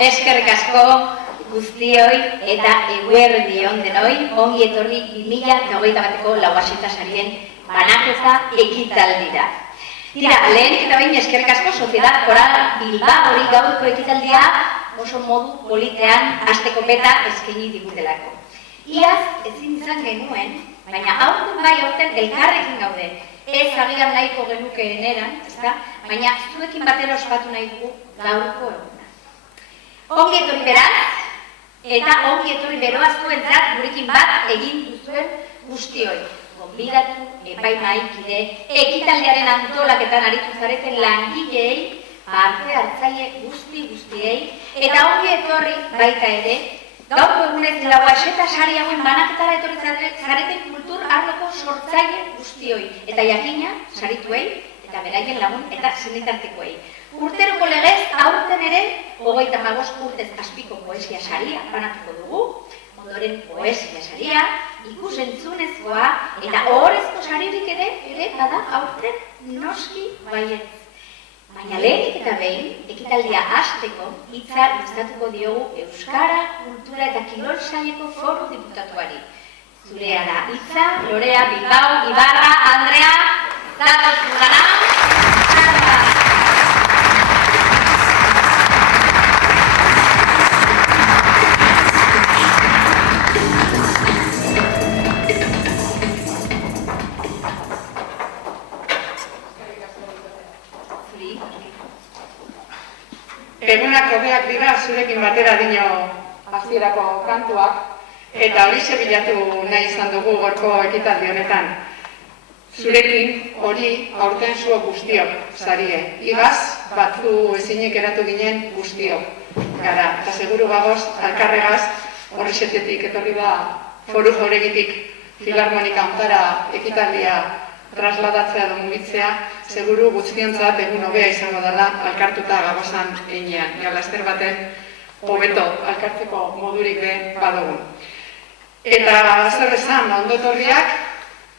Eskerrik asko guztioi eta eguerdi on denoi, ongi etorri 2021ko Lauaxeta sarien banaketa ekitaldira. Tira, lehenik eta behin eskerrik asko Sociedad Coral Bilbao hori gaurko ekitaldia oso modu politean hasteko peta eskaini digutelako. Iaz ezin izan genuen, baina aurten elkarrekin gaude. Ez agian nahiko genukeen eran, ezta? Baina zuekin batera ospatu nahi dugu gaurko eguna. Ongi etorri beraz, eta ongi etorri beroa zuentzat gurekin bat egin duzuen guztioi. Gonbidatu, epaimahaikide, ekitaldiaren antolaketan aritu zareten langileei, parte hartzaile guztiei, eta ongi etorri baita ere, gaurko egunez Lauaxeta sari hauen banaketara etorri zareten kultur arloko sortzaile guztioi, eta jakina, sarituei, eta beraien lagun eta senitartekoei. Urteroko legez, aurten ere, 35 urtez azpiko poesia saria banatuko dugu, ondoren poesia saria, ikusentzunezkoa, eta ohorezko saririk ere bada aurten noski baietz. Baina lehenik eta behin, ekitaldia hasteko hitza luzatuko diogu Euskara, Kultura eta Kirol Saileko Foru Diputatuari. Zurea da hitza, Lorea, Bilbao, Ibarra, Andrea, zatoz gugana, Egunak hobeak dira zurekin batera dino hasierako kantuak, eta horixe bilatu nahi izan dugu gorko ekitaldi honetan. Zurekin hori aurten zuok guztiok sarie. Igaz, batzu ezinek eratu ginen guztiok gara. Eta seguru gagoz, alkarregaz, horrexetetik etorri da foru joregitik filarmonika ontara ekitaldia trasladatzea edo mugitzea, seguru guztiontzat egun hobea izango dela alkartuta gagozan einean. Laster baten hobeto alkartzeko modurik be badugu. Eta zer esan, ondotorriak,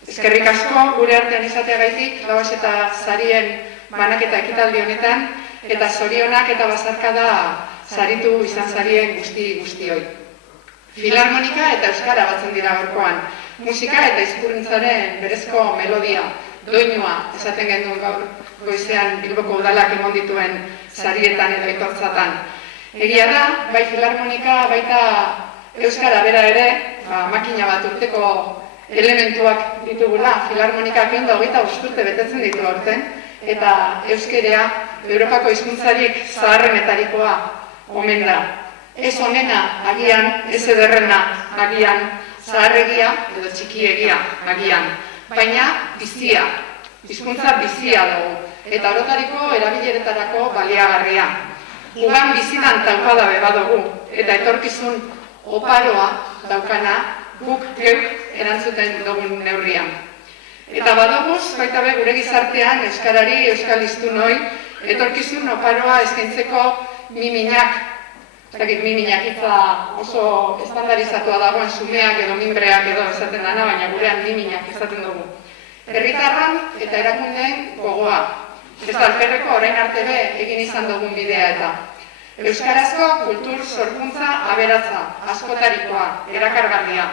eskerrik asko gure artean izateagaitik, Lauaxeta sarien banaketa ekitaldi honetan, eta zorionak eta bazarkada saritu izan sarien guztioi. Filarmonika eta euskara batzen dira gaurkoan. Musika eta hizkuntzaren berezko melodia, doinua esaten genuen gaur goizean Bilboko udalak emon dituen sarietan edo aitortzatan. Egia da, bai filarmonika, baita euskara bera ere, makina bat urteko elementuak ditugula. Filarmonikak 125 urte betetzen ditu aurten, eta euskerea Europako hizkuntzarik zaharrenetarikoa omen da. Ez onena agian, ez ederrena agian, zaharregia edo txikiegia agian, baina bizia, hizkuntza bizia dugu, eta orotariko erabileretarako baliagarria. Gugan bizidan taukadabe badugu, eta etorkizun oparoa daukana guk geuk erantzuten dugun neurrian. Eta badoguz, baita be gure gizartean euskarari, euskal hiztunoi, etorkizun oparoa eskaintzeko miminak. Miminak hitza oso estandarizatua dagoen sumeak edo mimbreak edo esaten dana, baina gurean miminak esaten dugu. Herritarran eta erakundeen gogoa. Ez da alperreko orain arte be egin izan dugun bidea eta. Euskarazko kultur sorkuntza aberatza, askotarikoa, erakargarria.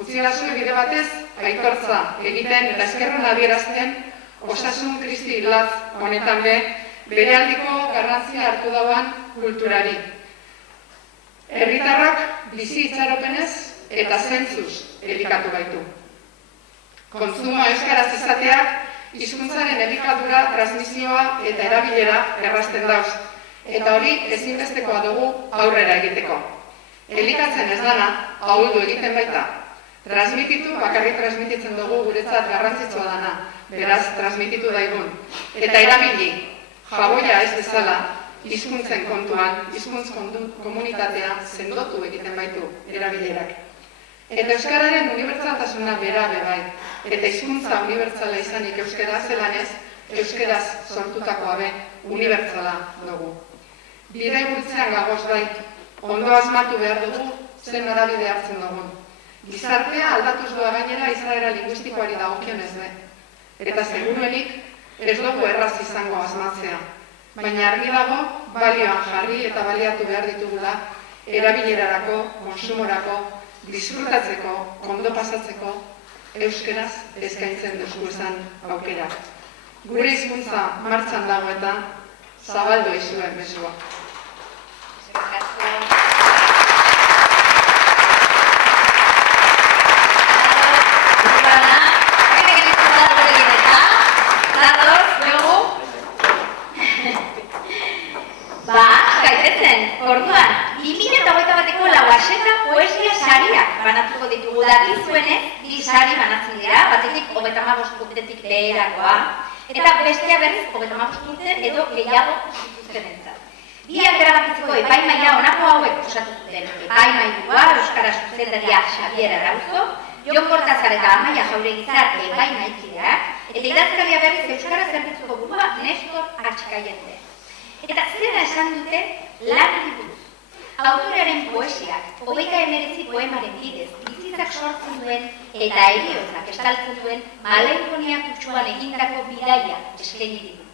Utzielazu bide batez, aitortza egiten eta eskerron adierazten osasun kristi latz honetan be, berealdiko garrantzia hartu dauan kulturari. Herritarrak bizi itxaropenez eta zentzuz elikatu baitu. Kontsumo euskaraz izateak hizkuntzaren elikadura, transmisioa eta erabilera errazten dauz, eta hori ezinbestekoa dugu aurrera egiteko. Elikatzen ez dana, ahuldu egiten baita. Transmititu, bakarrik transmititzen dugu guretzat garrantzitsua dana, beraz transmititu daigun. Eta erabili, jaboia ez bezala, hizkuntzen kontuan, hizkuntz komunitatea sendotu egiten baitu erabilerak. Eta euskararen unibertsaltasuna bera bai, eta hizkuntza unibertsala izanik euskara zelanez, euskaraz sortutakoa be unibertsala dugu. Bide gurtzean gagoz bai, ondo asmatu behar dugu zen norabide hartzen dugun. Gizartea aldatuz doa gainera izaera linguistikoari dagokionez be. Eta seguruenik ez dugu erraz izango asmatzea. Baina argi dago, balioan jarri eta baliatu behar ditugula, erabilerarako, konsumorako, disfrutatzeko, ondo pasatzeko, euskaraz eskaintzen duzu esan aukera. Gure hizkuntza martxan dago eta zabaldu izuen mesua. Orduan, 2021ko Lauaxeta poesia sariak banatuko ditugu dakizuenez, bi sari banatzen dira, batetik 35 urtetik beherakoa, eta bestea berriz 35 urte edo gehiago zituztenentzat. Biak erabakitzeko epaimaila honako hauek osatu zuten. Epaimailua euskara zuzendaria Xabier Arauzo, Jon Kortazar eta Amaia Jauregizar epaimaikideak, eta idazkaria berriz euskara zerbitzuko burua Nestor Artxikaiente. Eta zera esan dute lanari buruz. Autorearen poesiak, 29 poemaren bidez, bizitzak sortzen duen eta heriotzak estaltzen duen malenkonia kutsuan egindako bidaia eskaini ditu.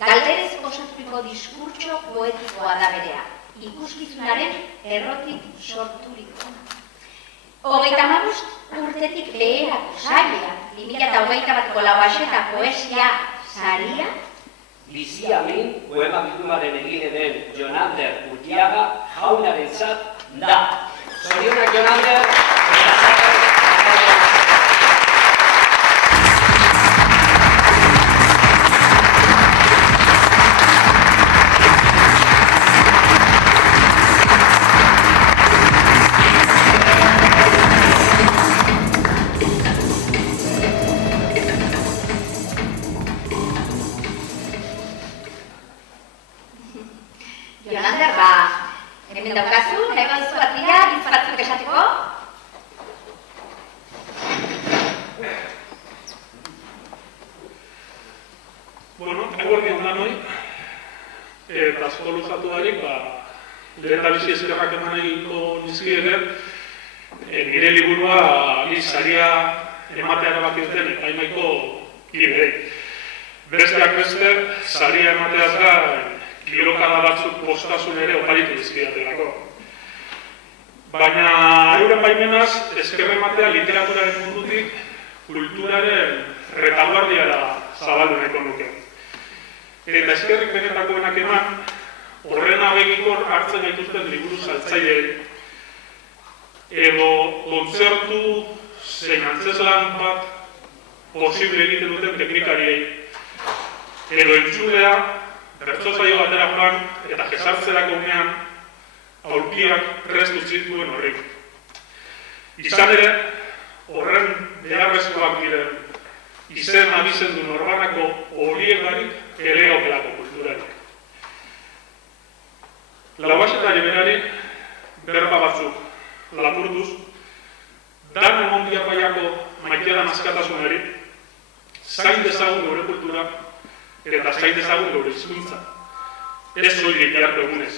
Galderez osaturiko diskurtso poetikoa da berea, ikuskizunaren errotik sorturiko. 35 urtetik beherako saia, 2021ko Lauaxeta poesia saria, Biziamin, poema bildumaren egile den Jonander Urtiaga jaunarentzat da. Zorionak Jonander, eta zakar. Hemen daukazu, nahi duzu atria, hitz batzuk esateko? Bueno, eguerdi hon danoi, eta asko luzatu darik, lehen da bizi eskerrak eman egingo nizkiegen, nire liburua saria ematea erabaki duten epaimaiko kideei. Besteak beste, saria emateaz gain, kilokada batzuk postasun ere oparitu dizkidatelako. Baina euren baimenaz, eskerre ematea literaturaren mundutik kulturaren retaguardiara zabaldu nahiko nuke. Eta eskerrik benetakoenak eman, horren abegikor hartzen gaituzten liburu saltzaileei, edo kontzertu zein antzeslan bat posible egiten duten teknikariei, edo entzulea bertso saio batera joan eta jesartzerako unean aulkiak prest utzi duen horrek. Izan ere, horren beharrezkoak diren izen abizendu norbanako horiekarik ere okelako kulturarik. Lauaxeta liberari berba batzuk lapurtuz, dan emon diapaiako maiteran askatasunari, zain dezagun gure kultura eta zain dezagun gure hizkuntza. Ez soilik jarko egunez.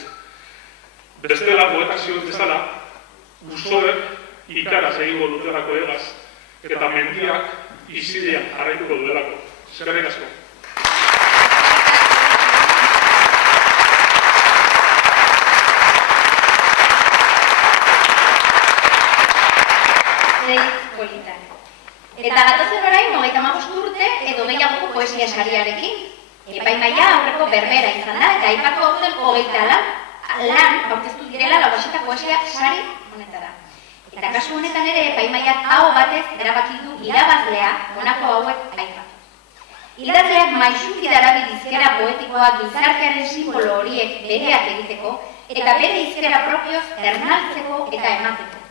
Bestela poetak zioen bezala, usoek ikaraz egingo dutelako egaz, eta mendiak izidean jarraituko duelako. Eskerrik asko. Eta gatozen orain, 35 urte edo gehiagoko poesia sariarekin. Epaimaia aurreko berbera izan da, eta aipatu hauten 24 lan aurkeztu direla Lauaxeta poesia sari honetara. Eta kasu honetan ere, epaimaiak hau batez erabaki du irabazlea honako hauek aipatu. Idazleak maisuki darabil hizkera poetikoa gizartearen sinbolo horiek bereak egiteko eta bere hizkera propioz ernaltzeko eta emateko.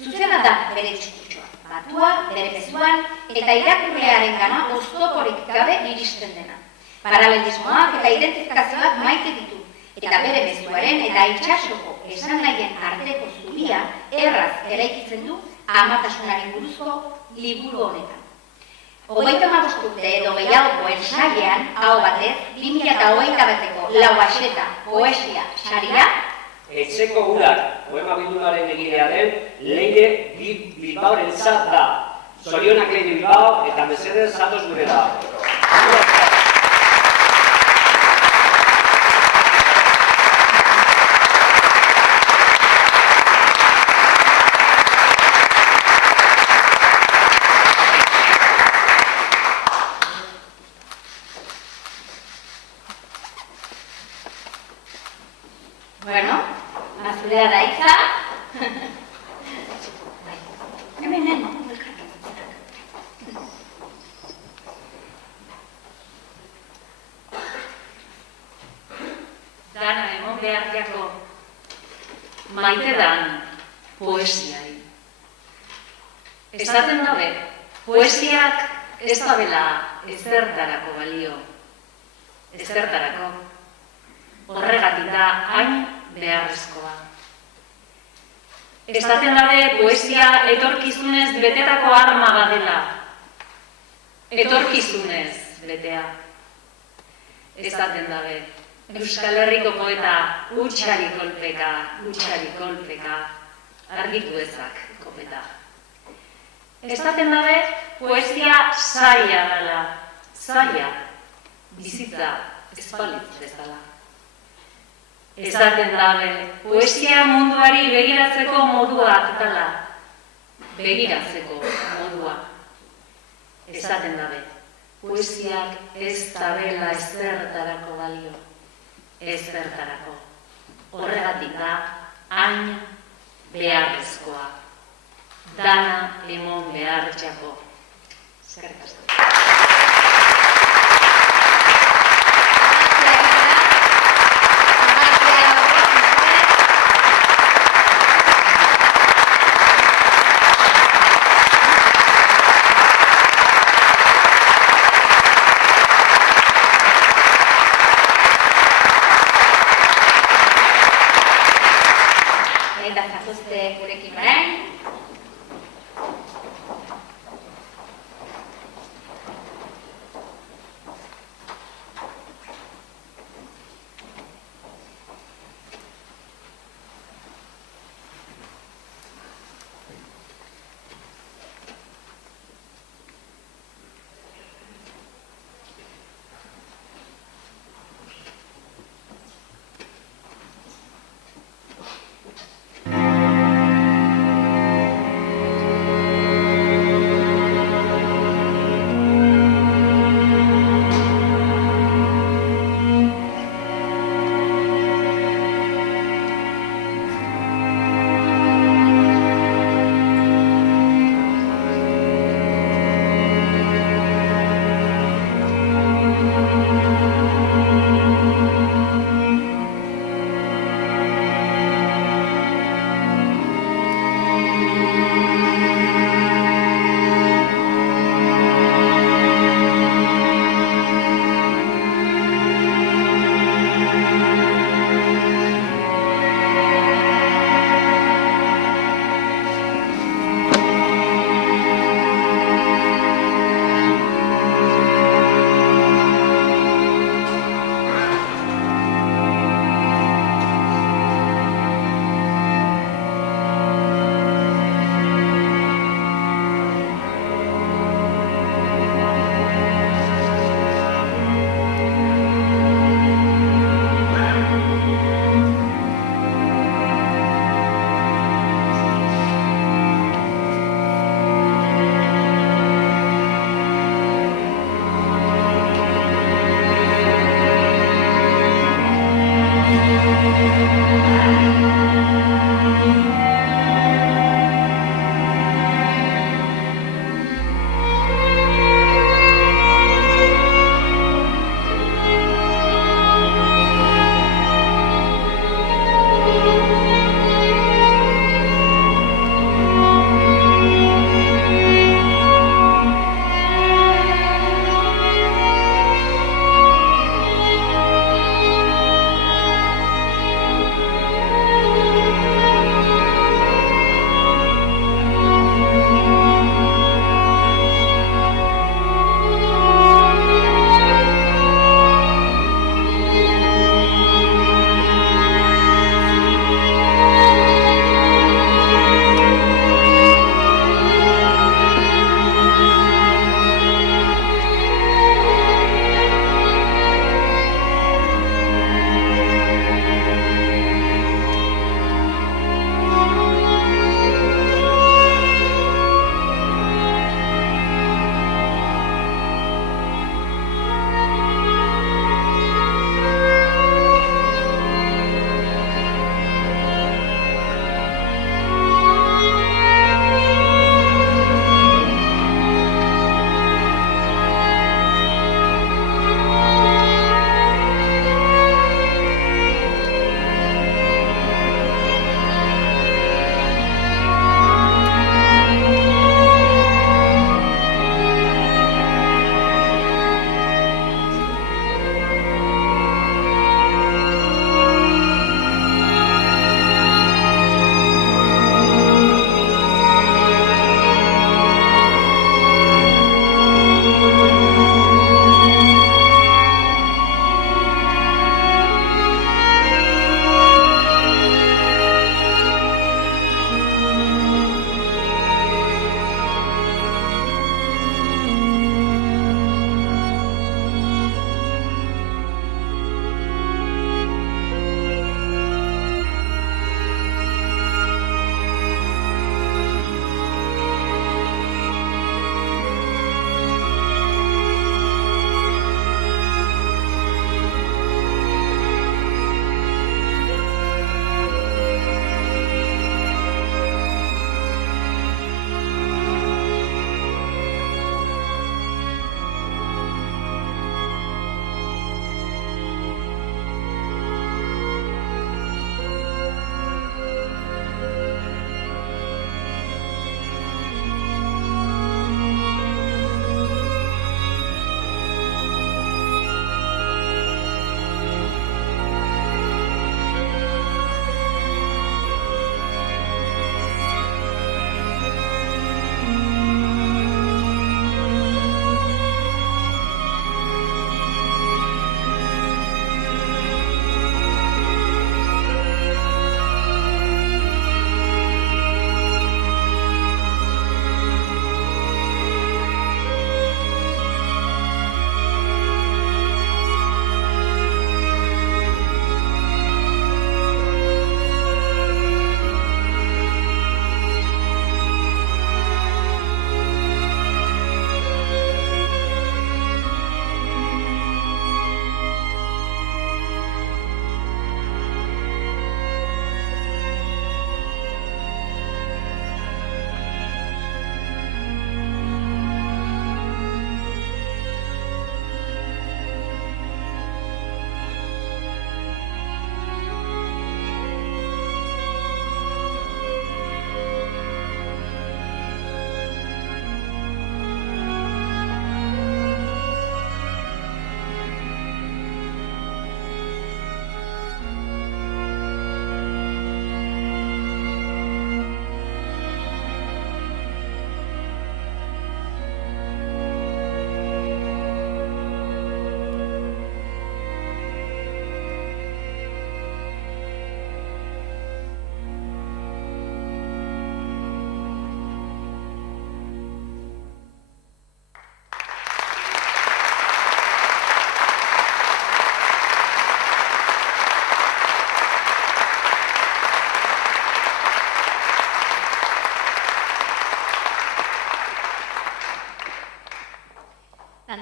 Zuzena da bere txutxoa, batua, bere pezuan eta irakurlearen gana oztoporik gabe iristen dena. Paralelismoak eta identifikazioak maite ditu, eta bere mezuaren eta itsasoko esan nahien arteko zubia erraz eraikitzen du amatasunaren buruzko liburu honetan. 35 urte edo gehiagoko ensailean, hau batez, 2021ko Lauaxeta poesia saria, Etxeko urak poema bildumaren egilea den Leire Bilbaorentzat da. Zorionak Leire Bilbao eta mesedez zatoz gure da. bueno, azurea da hitza. Hemen neno. Dana emon behar jako maite dan poesiai. Esaten dabe, poesiak ez dabela ezertarako balio. Ezertarako. Horregatik da hain beharrezkoa. Esaten dabe, poesia etorkizunez betetako arma badela. Etorkizunez betea. Esaten dabe, Euskal Herriko poeta hutsari kolpeka, argitu ezak kopeta. Esaten dabe, poesia zaila dela, zaila, bizitza espalitz bezala. Esaten dabe, poesia munduari begiratzeko modua dela, begiratzeko modua. Esaten dabe, poesiak ez dabela ezertarako balio. Ezertarako. Horregatik da, hain beharrezkoa. Dana emon behar txako. Eskerrik asko. Eta zatozte gurekin orain.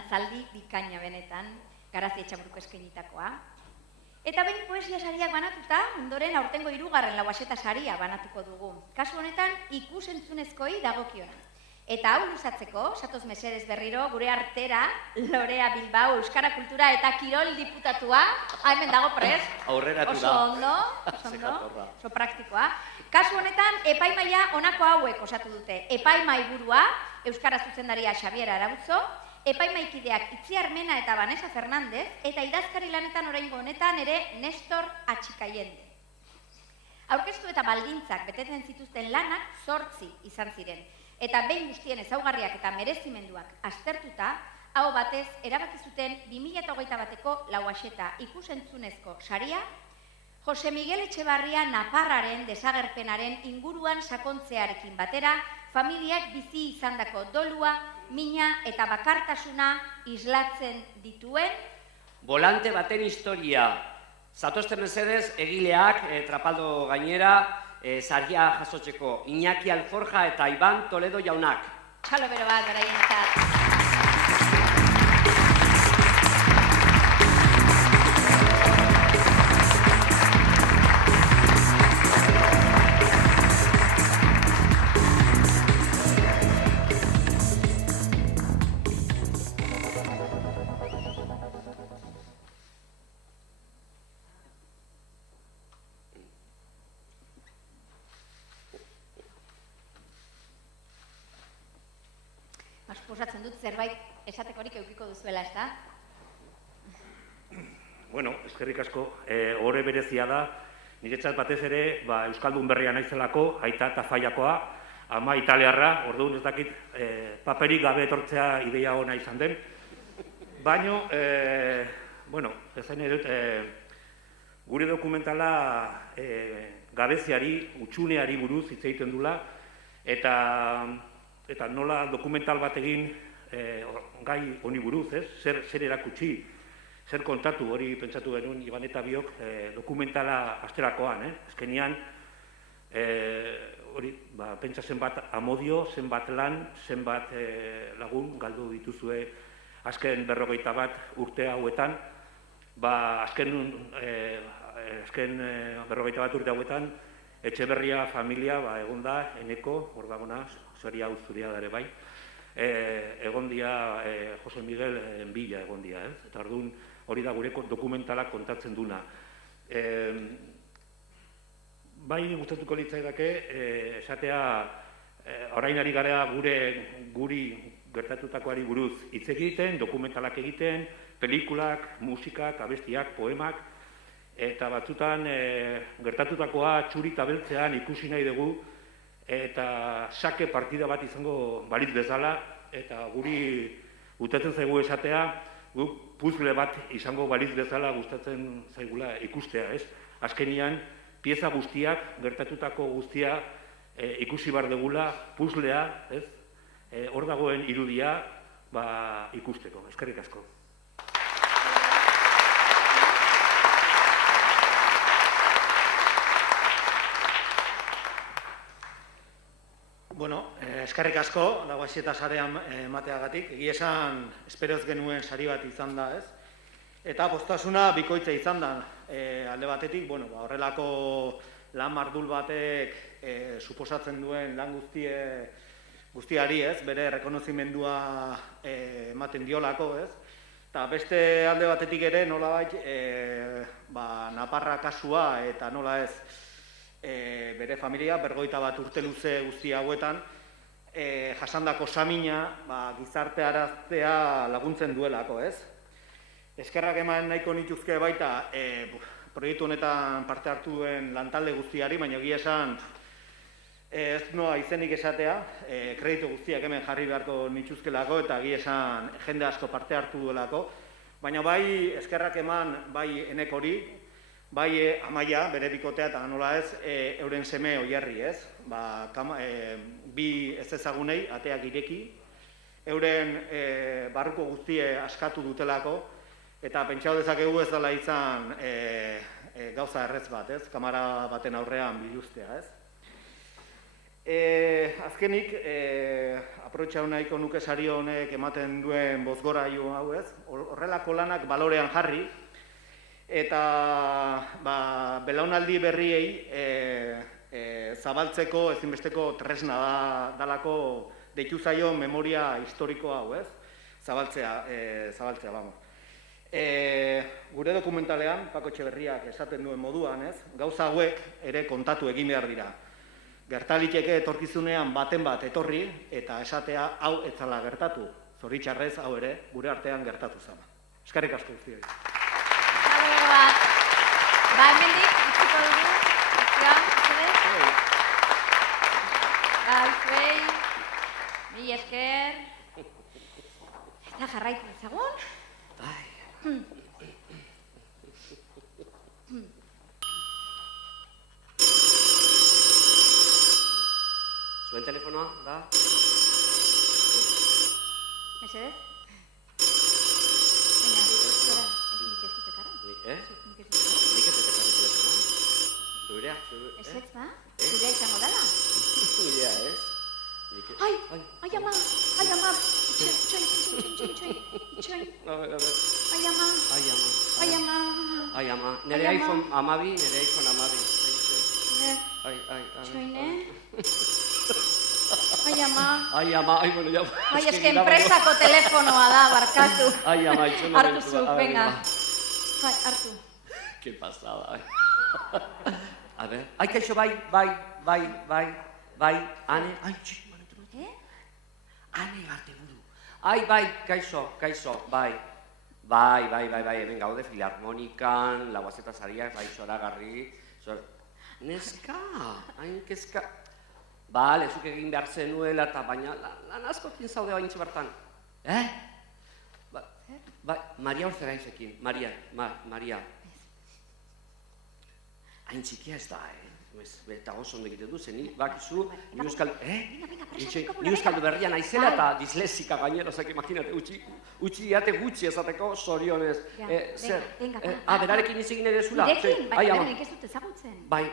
dantzaldi bikaina benetan, Garazi Etxaburuko eskainitakoa. Eta behin poesia sariak banatuta, ondoren aurtengo 3. Lauaxeta saria banatuko dugu. Kasu honetan, ikus-entzunezkoei dagokiona. Eta hau luzatzeko, satoz mesedez berriro, gure artera, Lorea Bilbao, Euskara Kultura eta Kirol diputatua, hemen dago prest, oso ondo, oso praktikoa. Kasu honetan, epaimaia honako hauek osatu dute. Epaimai burua, Euskara zuzendaria Xabier Arautzo, epaimaikideak Itziar Mena eta Vanessa Fernandez, eta idazkari lanetan oraingo honetan ere Nestor Atxikaiende. Aurkeztu eta baldintzak betetzen zituzten lanak 8 izan ziren, eta behin guztien ezaugarriak eta merezimenduak aztertuta, hau batez erabaki zuten 2021ko Lauaxeta ikus-entzunezko saria, Jose Miguel Etxebarria Naparraren desagerpenaren inguruan sakontzearekin batera, familiak bizi izandako dolua, mina eta bakartasuna islatzen dituen Volante baten historia. Zatozte mesedez, egileak, trapaldo gainera, saria jasotzeko Iñaki Alforja eta Iban Toledo jaunak. Txalo bero bat, beraien Posatzen dut zerbait esatekorik eukiko duzuela, ez da? Bueno, eskerrik asko, hori berezia da, niretzat batez ere, Euskaldun berria naizelako, aita eta faiakoa, ama italiarra, orduan ez dakit paperik gabe etortzea ideia ona izan den, baino, bueno, ezain edut, gure dokumentala gabeziari, utxuneari buruz hitz egiten dula, eta nola dokumental bat egin gai honi buruz, zer erakutsi, zer kontatu hori pentsatu genuen Iban eta biok dokumentala asterakoan, ezkenian hori, pentsa zenbat amodio, zenbat lan, zenbat lagun galdu dituzue azken 41 urte hauetan, azken 41 urte hauetan Etxeberria familia egon da, Eneko, hor dagona, zori hau zuria dare bai, egon dia Jose Miguel Enbilla egon dia, eta orduan hori da gure dokumentalak kontatzen duna. Bai gustatuko litzaidake, esatea, orain ari gara guri gertatutakoari buruz hitz egiten, dokumentalak egiten, pelikulak, musikak, abestiak, poemak, eta batzutan gertatutakoa txuri eta beltzean ikusi nahi dugu, eta sake partida bat izango balitz bezala, eta guri gustatzen zaigu esatea, guk puzzle bat izango balitz bezala gustatzen zaigula ikustea, ez? Azkenian, pieza guztiak, gertatutako guztia ikusi bar degula, puzzlea, ez? Hor dagoen irudia ikusteko. Eskerrik asko. Bueno, eskerrik asko, Lauaxeta sarean emateagatik. Egia esan, esperoz genuen sari bat izan da, ez? Eta postasuna bikoitza izan da. Alde batetik, horrelako lan mardul batek suposatzen duen lan guztiari, ez? Bere rekonozimendua ematen diolako, ez? Eta beste alde batetik ere, nolabait, Naparra kasua eta nola ez, bere familia, 41 urte luze guzti hauetan, jasandako samina gizartearaztea laguntzen duelako, ez? Eskerrak eman nahiko nituzke baita proiektu honetan parte hartu duen lantalde guztiari, baina egia esan ez noa izenik esatea, kreditu guztiak hemen jarri beharko nituzkelako eta egia esan jende asko parte hartu duelako, baina bai eskerrak eman bai Enekori, bai Amaia, bere bikotea eta nola ez, euren seme Oierri, ez? Bi ez ezagunei, ateak ireki, euren barruko guztie askatu dutelako, eta pentsau dezakegu ez dela izan gauza errez bat, ez? Kamara baten aurrean biluztea, ez? Azkenik, aprobetxatu nahiko nuke sari honek ematen duen bozgorailu hau ez, horrelako lanak balorean jarri, eta belaunaldi berriei zabaltzeko ezinbesteko tresna dalako deitu zaio memoria historiko hau ez, zabaltzea, vamos. Gure dokumentalean, Pako Etxeberriak esaten duen moduan ez, gauza hauek ere kontatu egin behar dira. Gertaliteke etorkizunean baten bat etorri eta esatea hau etzala gertatu. Zoritxarrez hau ere gure artean gertatu zama. Eskerrik asko guztioi. Hemendik, utziko dugu, zuei, mila esker, eta jarraitu ezagun. Zuen telefonoa, da? Mesedez? Baina, zera, nik ez dut ekarri? Nik ez dut ekarri? Nik ez dut ekarri telefonoa? Zurea? Ezetz ba? Zurea izango dela? Zurea, ez? Ai, ama! Itxoin! Ai, ama! Nere iPhone amabi. Itxoine? Ai, ama! Bueno, ya... Es que enpresako telefonoa da, barkatu. Ai, ama, itxoin Hartu zu, venga. Hartu. Qué pasada, A ver, kaixo, bai, Ane, Ane Garteburu. Bai, kaixo, bai, hemen gaude Filarmonikan, Lauazeta Sariak, bai, Zoragarri, neska, hain kezka. Bale, zuk egin behar zenuela eta baina lan askotin zaude baintxe bertan. Maria Ortzegaitzekin, Maria. Hain txikia ez da, eta oso ondo egiten du, zen bakizu, ni euskaldu berria naizela eta dislexika gainera, ozak imaginate, utzi diate gutxi ezateko zorionez. Berarekin izegin ere zula? Direkin, baina nik ez dut ezagutzen. Bai,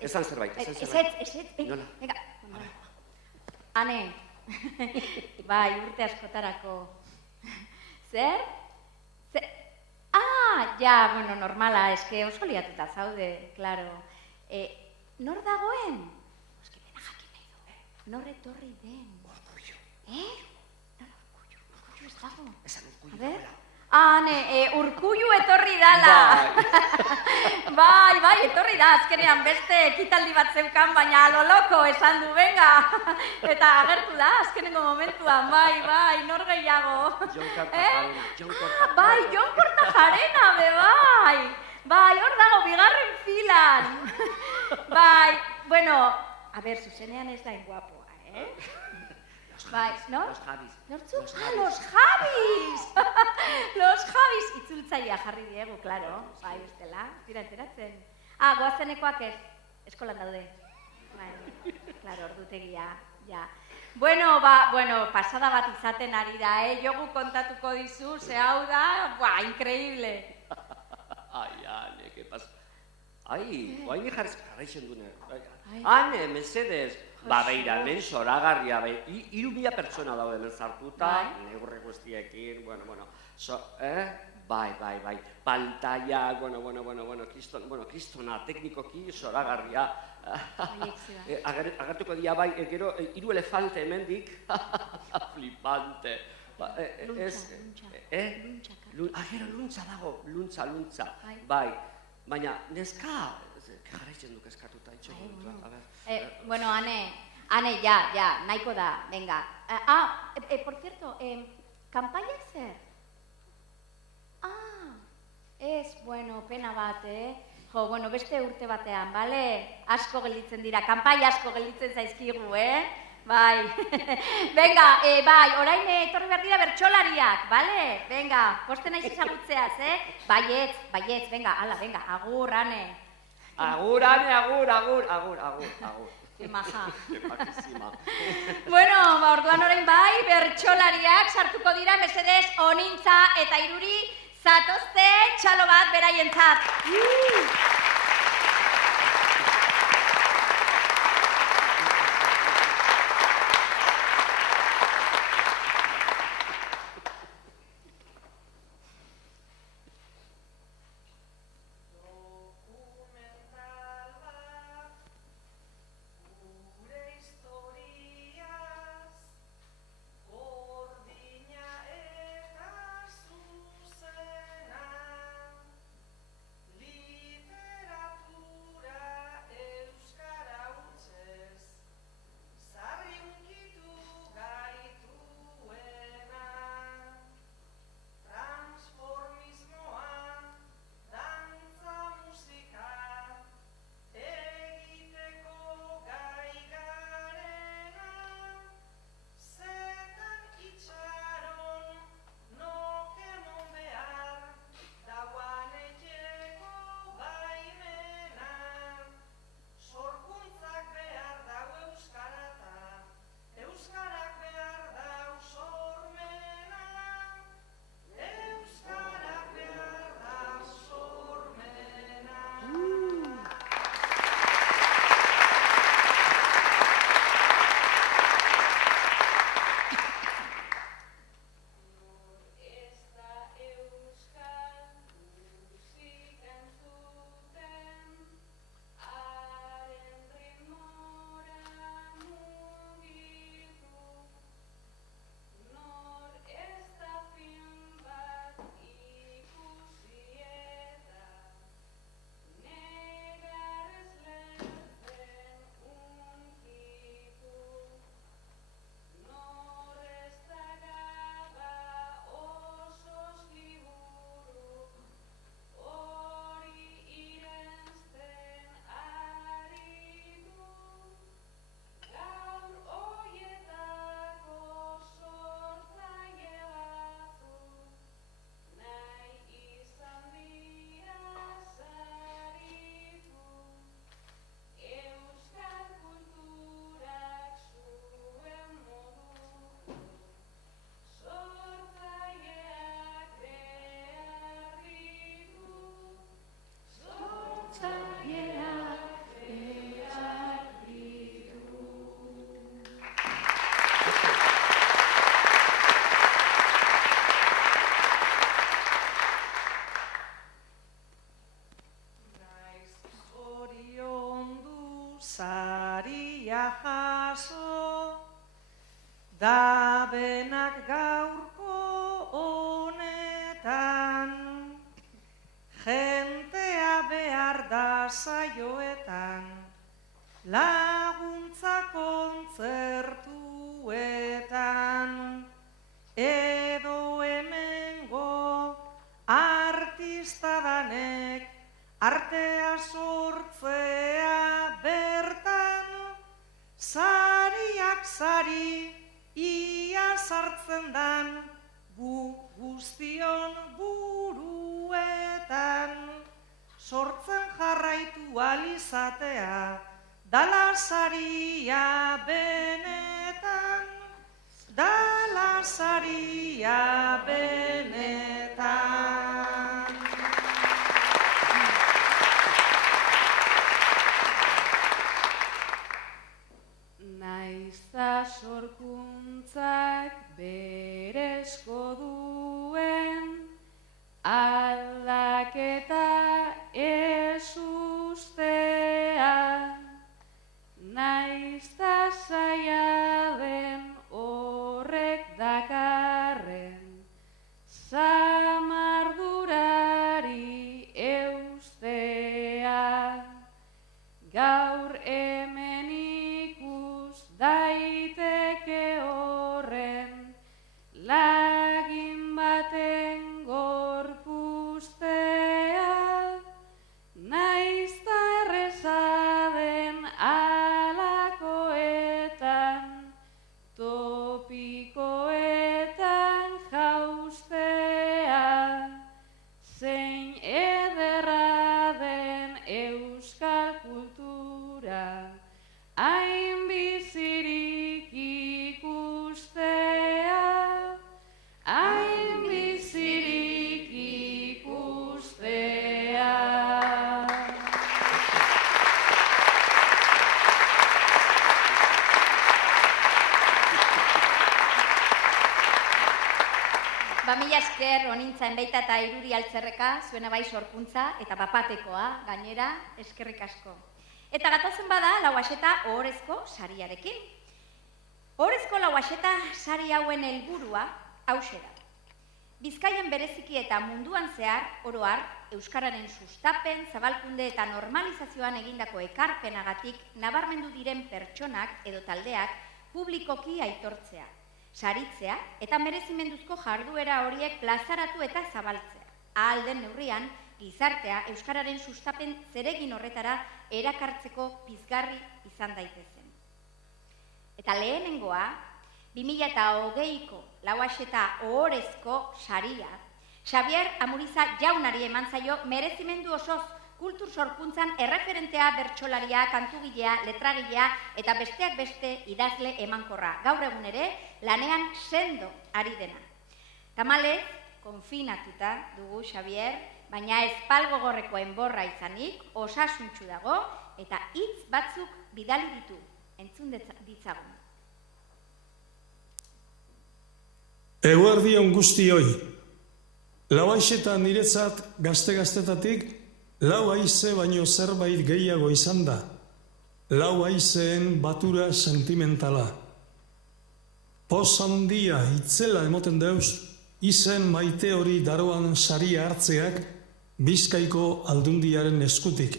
esan zerbait. Ezetz, venga. Ane, bai, urte askotarako. Zer? Bueno, normala, eske oso liatuta zaude, klaro. Nor dagoen? Eske dena jakin nahi du. Nor etorri den? Urkullu. Urkullu ez dago. Esan Urkullu dagoela. Ane, Urkullu etorri dala. Bai, etorri da. Azkenean beste ekitaldi bat zeukan, baina loloko esan du, venga. Eta agertu da, azkenengo momentuan, bai, nor gehiago. Jon Kortajarena. Bai, Jon Kortajarena, bai. Bai, hor dago, bigarren filan. Bai, bueno, a ver, zuzenean ez da guapoa, Bai, no? Los Javis. Nortzu? Los Javis! Los Javis! Itzultzailea jarri diegu, klaro. Bai, ustela, dira enteratzen. Goazenekoak ez, eskolan daude. Bai, klaro, ordutegia, ja. Bueno, pasada bat izaten ari da, jogu kontatuko dizu, ze hau da, increíble. Ane, ¿qué pasa? Oain jarraitzen dune. Ane, mesedez. Beira, hemen zoragarria, 3.000 pertsona daude hemen zartuta, negurre guztiekin, bueno. Bai. Pantalla, kristona, teknikoki zoragarria. Agertuko dia, bai, gero, 3 elefante hemendik, flipante. Gero, luntza dago, luntza, bai. Baina, neska, jarraitzen duk eskatuta, Bueno, Ane, ya, nahiko da, venga. Por cierto, ¿kanpaia zer? Bueno, pena bat, bueno, beste urte batean, bale? Asko gelditzen dira, kanpaia asko gelditzen zaizkigu, Bai. Venga, bai, orain etorri behar dira bertsolariak, bale? Venga, posten naiz ezagutzeaz, Baietz, venga, agur, Ane. Agur. Qué maja. Qué majísima. Bueno, orduan orain bai, bertsolariak sartuko dira, mesedez, onintza eta iruri, zatozte txalo bat beraientzat. saria jaso, da benak gaurko honetan, jentea behar da saioetan, laguntza kontzertuetan, edo hemengo artista danek artea sortzea bertan, sariak sari ia sartzen dan gu guztion buruetan, sortzen jarraitu alizatea dala saria benetan, dala saria benetan. Naizta sorkuntzak berezko duen aldaketa ez ustea, naizta zaila den horrek dakarren zamardurari eustea, gaur hemen ikus daiteke horren lagin baten gorpuztea, naizta erreza den alakoetan, topikoetan jaustea, zein ederra den euskal kultura, hain bizirik ikustea, hain bizirik ikustea. Mila esker honintzen baita eta Irudi Altzerreka, zuena bai sorkuntza eta bapatekoa, gainera, eskerrik asko. Eta gatozen bada, lauaxeta ohorezko sariarekin. Ohorezko lauaxeta sari hauen helburua hauxe da. Bizkaian bereziki eta munduan zehar, oro har, euskararen sustapen, zabalkunde eta normalizazioan egindako ekarpenagatik nabarmendu diren pertsonak edo taldeak publikoki aitortzea, saritzea eta merezimenduzko jarduera horiek plazaratu eta zabaltzea. Ahal den neurrian, gizartea euskararen sustapen zeregin horretara erakartzeko pizgarri izan daitezen. Eta lehenengoa, 2020ko lauaxeta ohorezko saria, Xabier Amuriza jaunari eman zaio merezimendu osoz kultur sorkuntzan erreferentea, bertsolaria, kantugilea, letragilea eta besteak beste idazle emankorra. Gaur egun ere, lanean sendo ari dena. Tamalez, konfinatuta dugu Xabier, baina espalgogorreko enborra izanik, osasuntsu dago eta hitz batzuk bidali ditu. Entzun ditzagun. Eguerdion guztioi. Lauaxeta niretzat gazte-gaztetatik lau haize baino zerbait gehiago izan da. Lau haizeen batura sentimentala. Poz handia itzela emoten deuz, izen maite hori daroan saria hartzeak Bizkaiko Aldundiaren eskutik.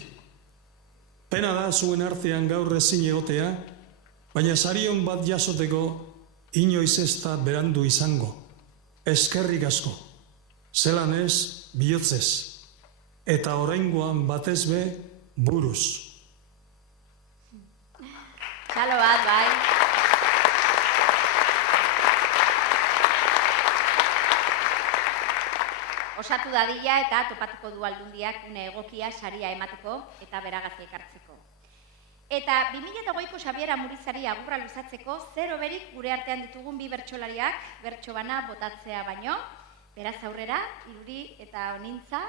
Pena da zuen artean gaur ezin egotea, baina sarion bat jasoteko inoiz ez da berandu izango. Eskerrik asko, zelan ez, bihotzez, eta oraingoan batez be, buruz. Txalo bat, bai. Osatu dadila eta topatuko du Aldundiak une egokia saria emateko eta beragatik hartzeko. Eta 2008ko Xabier Amurizari agurra luzatzeko zero berik gure artean ditugun bi bertsolariak bertso bana botatzea baino, beraz aurrera, Irudi eta Honintza.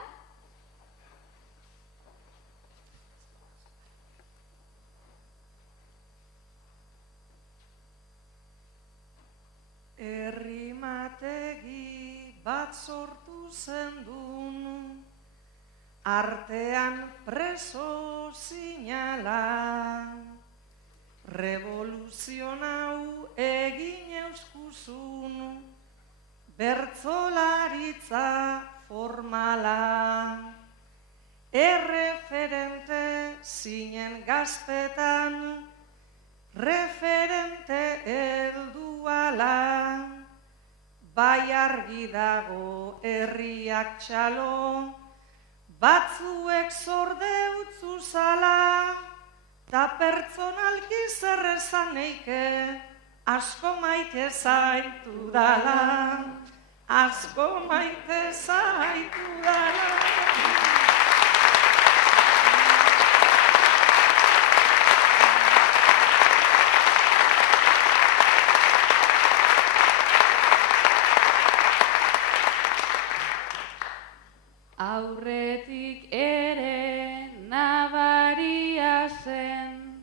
Errimategi bat sortu zendun, artean preso zinala, revoluzion hau egin euskuzun, bertzolaritza formala. Erreferente zinen gaztetan, referente helduala. Bai argi dago herriak txalo, batzuek zorde utzu zala, ta pertsonalki zer esan neike, asko maite zaitu dala, asko maite zaitu dala. Aurretik ere nabaria zen,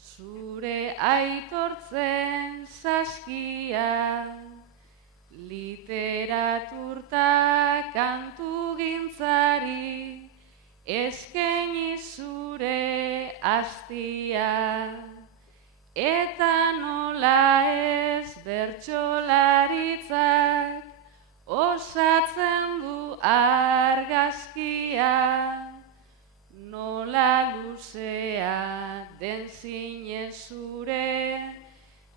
zure aitortzen saskia, literaturta kantugintzari, eskaini zure astia, eta nola ez bertsolaritzak, osatzen du argazkia, nola luzea den zine zure,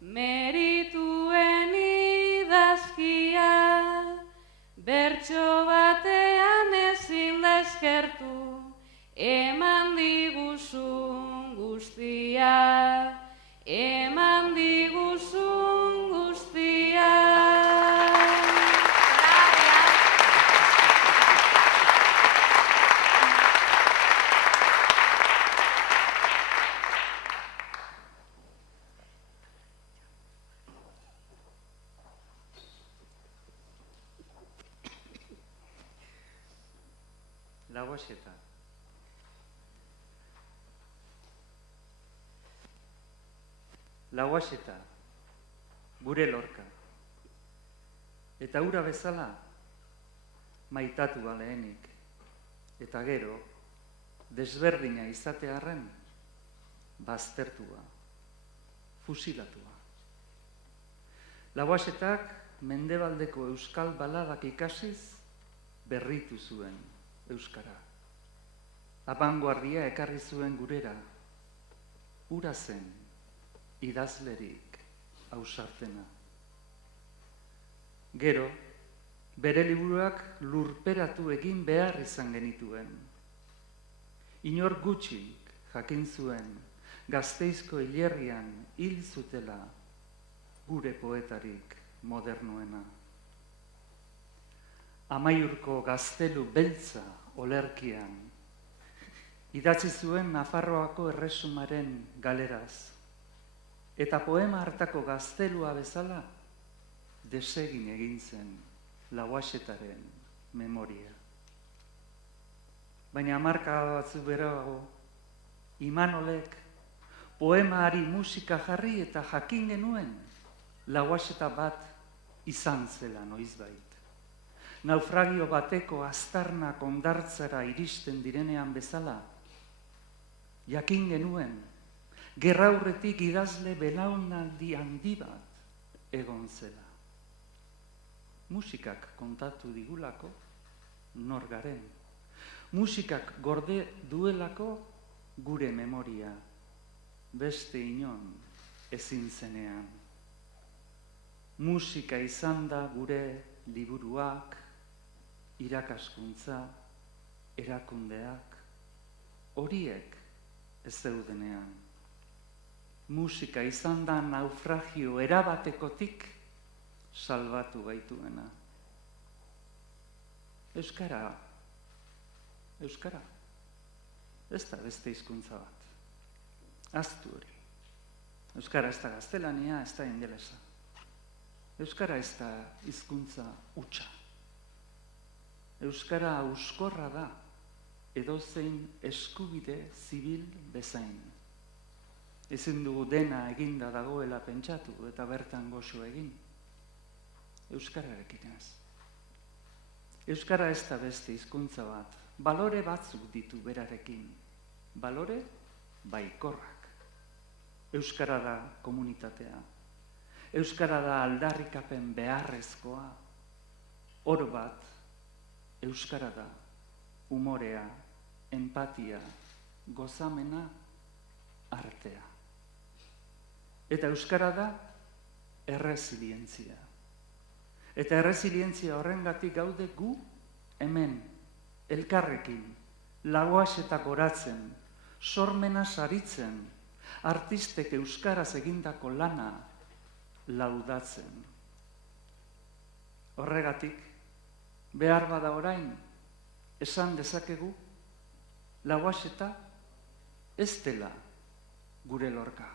merituen idazkia, bertso batean ezin da eskertu, eman diguzun guztia, eman diguzun guztia. Lauaxeta. Lauaxeta, gure Lorca. Eta ura bezala, maitatua lehenik. Eta gero, desberdina izatearren, baztertua, fusilatua. Lauaxetak mendebaldeko euskal baladak ikasiz berritu zuen euskara. Abangoardia ekarri zuen gurera, ura zen idazlerik ausartena. Gero, bere liburuak lurperatu egin behar izan genituen. Inor gutxik jakin zuen Gasteizko hilerrian hil zutela gure poetarik modernoena. Amaiurko gaztelu beltza olerkian, idatzi zuen Nafarroako erresumaren galeraz, eta poema hartako gaztelua bezala desegin egin zen Lauaxetaren memoria. Baina hamarka batzu beroago, Imanolek poemaari musika jarri eta jakin genuen Lauaxeta bat izan zela noizbait. Naufragio bateko aztarnak ondartzara iristen direnean bezala, jakin genuen, gerraurretik idazle belaunaldi handi bat egon zela. Musikak kontatu digulako, nor garen. Musikak gorde duelako gure memoria, beste inon ezin zenean. Musika izan da gure liburuak, irakaskuntza, erakundeak, horiek ez zeudenean. Musika izan da naufragio erabatekotik salbatu gaituena. Euskara, ez da beste hizkuntza bat. Ahaztu hori. Euskara ez da gaztelania, ez da ingelesa. Euskara ez da hizkuntza hutsa. Euskara auskorra da, edozein eskubide zibil bezain. Ezin dugu dena eginda dagoela pentsatu eta bertan goxo egin. Euskararekin ez. Euskara ez da beste hizkuntza bat, balore batzuk ditu berarekin. Balore baikorrak. Euskara da komunitatea. Euskara da aldarrikapen beharrezkoa. Oro bat, euskara da umorea, empatia, gozamena, artea. Eta euskara da erresilientzia. Eta erresilientzia horrengatik gaude gu hemen, elkarrekin, lauaxetak oratzen, sormena saritzen, artistek euskaraz egindako lana laudatzen. Horregatik, behar bada orain, esan dezakegu, lauaxeta ez dela gure Lorca.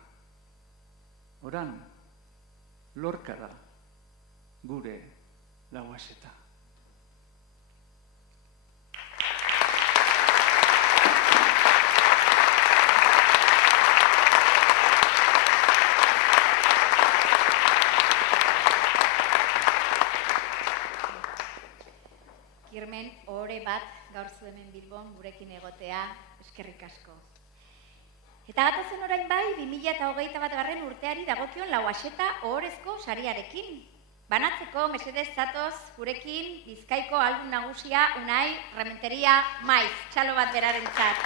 Oran, Lorca da gure lauaxeta. Kirmen, ohore bat gaur zu hemen Bilbon gurekin egotea, eskerrik asko. Eta gatozen orain bai, 2021 urteari dagokion lauaxeta ohorezko sariarekin. Banatzeko mesedez zatoz gurekin Bizkaiko aldun nagusia Unai Rementeria Maiz, txalo bat berarentzat.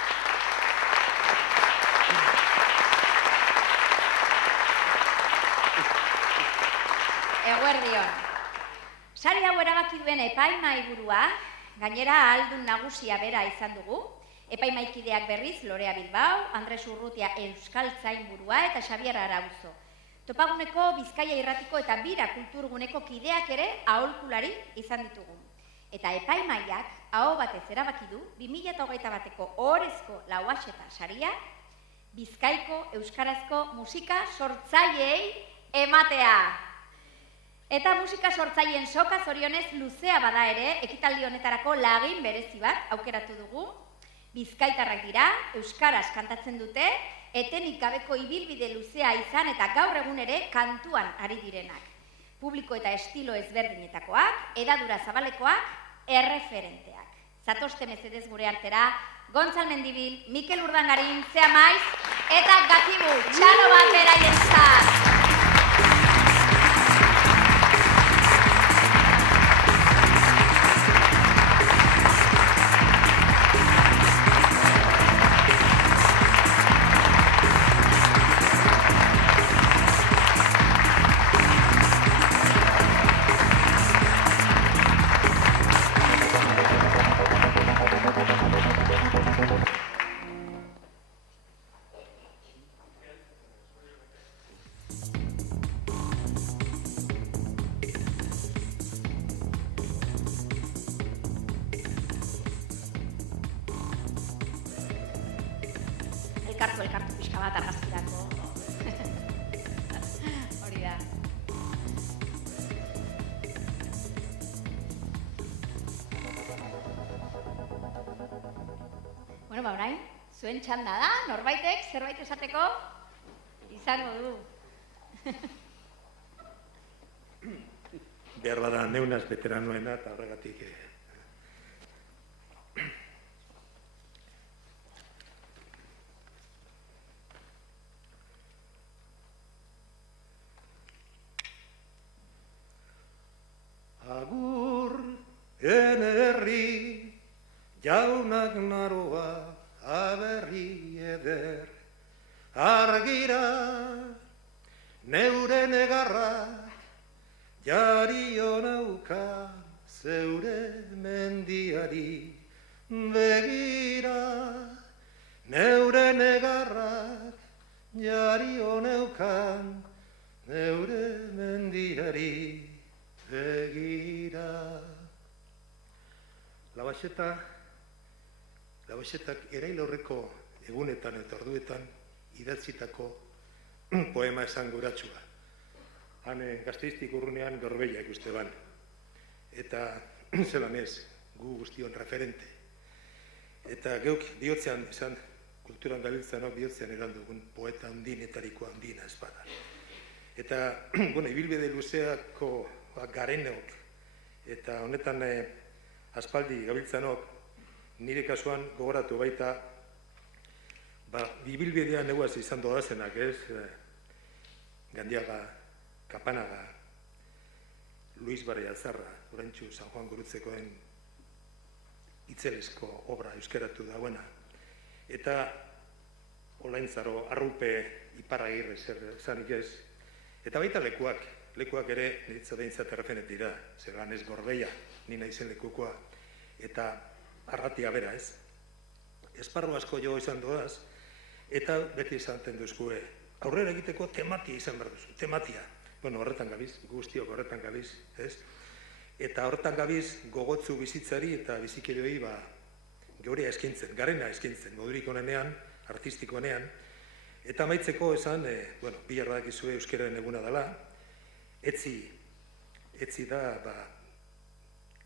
Eguerdion. Sari hau erabaki duen epaimahaiburua, gainera aldun nagusia bera izan dugu, epaimahaikideak berriz Lorea Bilbao, Andres Urrutia Euskaltzainburua eta Xabier Arauzo. Topaguneko Bizkaia Irratiko eta Bira Kulturguneko kideak ere aholkulari izan ditugu. Eta epaimahaiak aho batez erabaki du 2021ko ohorezko lauaxeta saria Bizkaiko euskarazko musika sortzaileei ematea. Eta musika sortzaileen soka zorionez luzea bada ere, ekitaldi honetarako lagin berezi bat aukeratu dugu. Bizkaitarrak dira, euskaraz kantatzen dute, etenik gabeko ibilbide luzea izan eta gaur egun ere kantuan ari direnak. Publiko eta estilo ezberdinetakoak, edadura zabalekoak, erreferenteak. Zatozte mesedez gure artera, Gontzal Mendibil, Mikel Urdangarin, Zea Maiz, eta Gatibu, txalo bat beraientzat. Elkartu pixka bat argazkirako. Hori da. Bueno, ba, orain, zuen txanda da, norbaitek zerbait esateko izango du. Behar bada neunaz veteranoena eta horregatik Agur enerri jaunak naroa aberri eder argira neure negarra jario nauka zeure mendiari begira neure negarrak jario neukan neure mendiari begira. Lauaxetak erail aurreko egunetan eta orduetan idatzitako poema esanguratsua. Han Gasteiztik urrunean Gorbeia ikuste ban. Eta zelan ez, gu guztion referente. Eta geuk bihotzean esan, kulturan gabiltzanok bihotzean eran dugun poeta handinetarikoa handina espada. Eta, ibilbide luzeako garenok eta honetan aspaldi gabiltzanok nire kasuan gogoratu baita ibilbidean eguaz izan doazenak, ez? Gandiaga, Kapanaga, Luis Barria Zarra, oraintxu San Juan Gurutzekoen itzelezko obra euskeratu dauena, eta Olaintzaro, Arrupe, Iparragirre zanik ez, eta baita lekuak ere nitza deintzat erreferent dira, zelan ez Gorbeia, nina izen lekukoa, eta Arratia bera ez. Esparru asko jo izan doaz, eta beti izaten duzkue, aurrera egiteko tematia izan behar duzu, tematia. Bueno, horretan gabiz, guztiok horretan gabiz, ez? Eta horretan gabiz gogotzu bizitzari eta bizikerioi geurea eskintzen, garena eskintzen, modurik onenean, artistikoenean, eta amaitzeko esan, bilar badakizue euskeraren eguna dela, etzi da,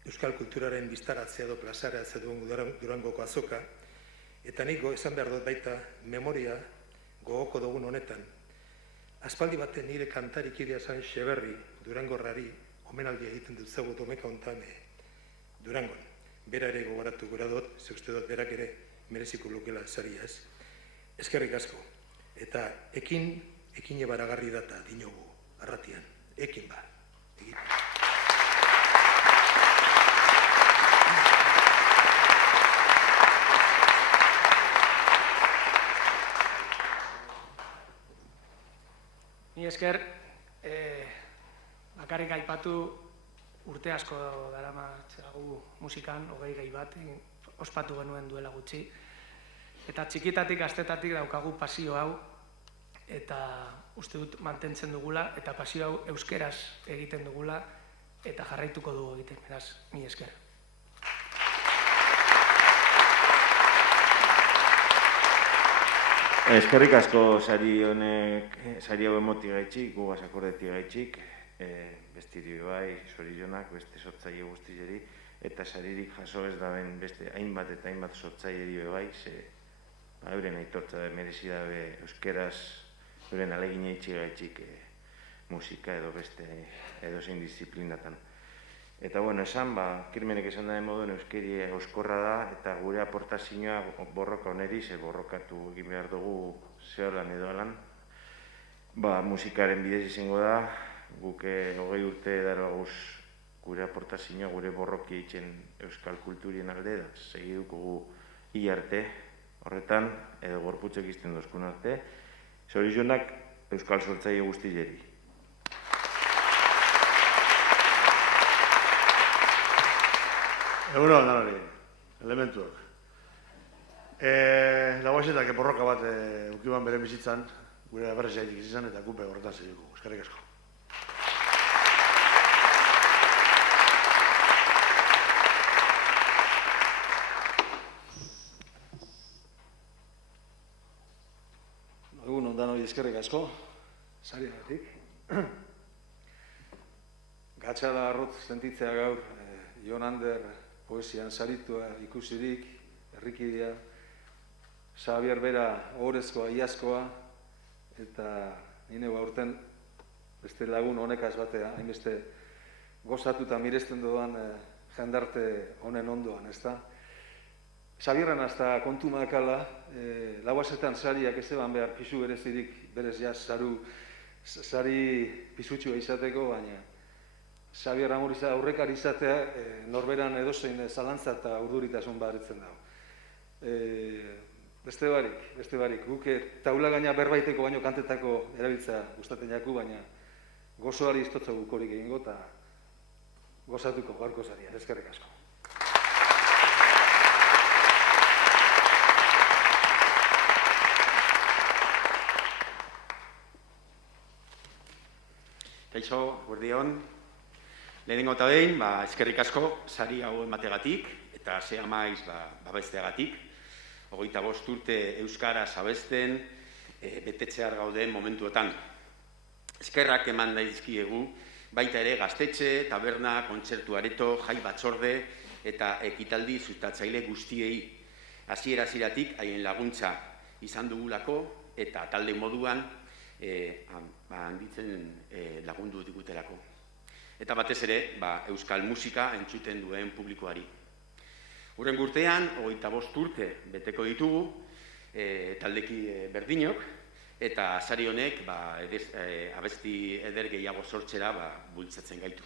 euskal kulturaren biztaratzea edo plazaratzea duen Durangoko azoka, eta nik esan behar dut baita memoria gogoko dugun honetan, aspaldi baten nire kantarik idea zan Xeberri, Durangorrari, omenaldia egiten dut zagut omeka hontan Durangon. Bera ere gogoratu gura dut, ze uste dut berak ere mereziko lukela saria ez. Eskerrik asko. Eta ekin ebaragarri data dinogu Arratian. Ekin ba. Ni esker, bakarrik aipatu urte asko daramatzagu musikan, 20 bat, ospatu genuen duela gutxi. Eta txikitatik, gaztetatik daukagu pasio hau, eta uste dut mantentzen dugula, eta pasio hau euskeraz egiten dugula, eta jarraituko dugu egiten, beraz, mi esker. Eskerrik asko sari hau emoti gaitxik, gugaz akordeti gaitxik, bestiri bai, zorionak, beste sortzaile guztileri, eta saririk jaso ez daben beste hainbat eta hainbat sortzaileri bai, ze euren aitortza merezi dabe euskeraz, euren alegin eitxik gaitxik musika edo beste edozein disiplinatan. Eta bueno, esan, kirmenek esan daren moduen euskeri euskorra da, eta gure aportazioa borroka oneri, ze borrokatu egin behar dugu zeholan edo alan. Musikaren bidez izango da, guk 20 urte daraguz gure aportazioa, gure borroki eitzen euskal kulturien alde da, segiduko hi arte, horretan, edo gorputzek izten dozkun arte, zorizionak euskal sortzaile guztileri. Egunon, danari, elementuak. Lagoazetak borroka bat ukiban bere bizitzan, gure aberrezaitik izan eta kupe horretan zehiuko. Eskerrik asko. Egunon, danari, eskerrik asko. Sariagatik. Gatsa da arrotz sentitzea gaur, Jon Ander poesian saritua ikusirik, herrikidea, Xabier bera ohorezkoa, iazkoa, eta nire aurten beste lagun honekaz batea, hainbeste gozatu eta miresten doan jendarte honen ondoan, ezta? Xabierren hasta kontu makala, lauazetan sariak ez eban behar pisu berezirik, berez jaz sari pisutxua izateko, baina Xabier Amoriza aurrekari izatea norberan edozein zalantza eta urduritasun baretzen dago. Beste barik, guk taula gaina berbaiteko baino kantetako erabiltza gustatzen jaku, baina gozoari iztotza gukorik egingo eta gozatuko gaurko zaria. Eskerrik asko. Kaixo, guardion. Lehenengo eta behin, eskerrik asko, sari hau emategatik, eta zea maiz babesteagatik. 25 urte euskaraz abesten, betetzear gauden momentuetan. Eskerrak eman daizkiegu, baita ere gaztetxe, taberna, kontzertu areto, jai batzorde, eta ekitaldi sustatzaile guztiei. Hasiera-hasieratik haien laguntza izan dugulako, eta talde moduan handitzen lagundu digutelako. Eta batez ere, euskal musika entzuten duen publikoari. Urren urtean, 25 urte beteko ditugu, taldeki berdinok, eta sari honek abesti eder gehiago sortzera bultzatzen gaitu.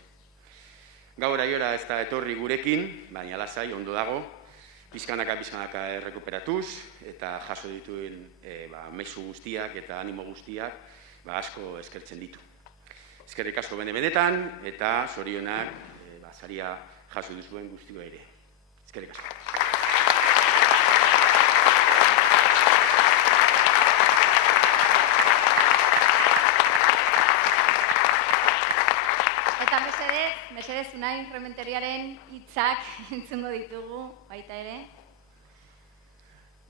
Gaur aiora ez da etorri gurekin, baina lasai, ondo dago, pizkanaka errekuperatuz, eta jaso dituen mezu guztiak eta animo guztiak asko eskertzen ditu. Eskerrik asko benetan, eta zorionak saria jaso duzuen guztio ere. Eskerrik asko. Eta mesedez Unai Rementeriaren hitzak entzungo ditugu, baita ere.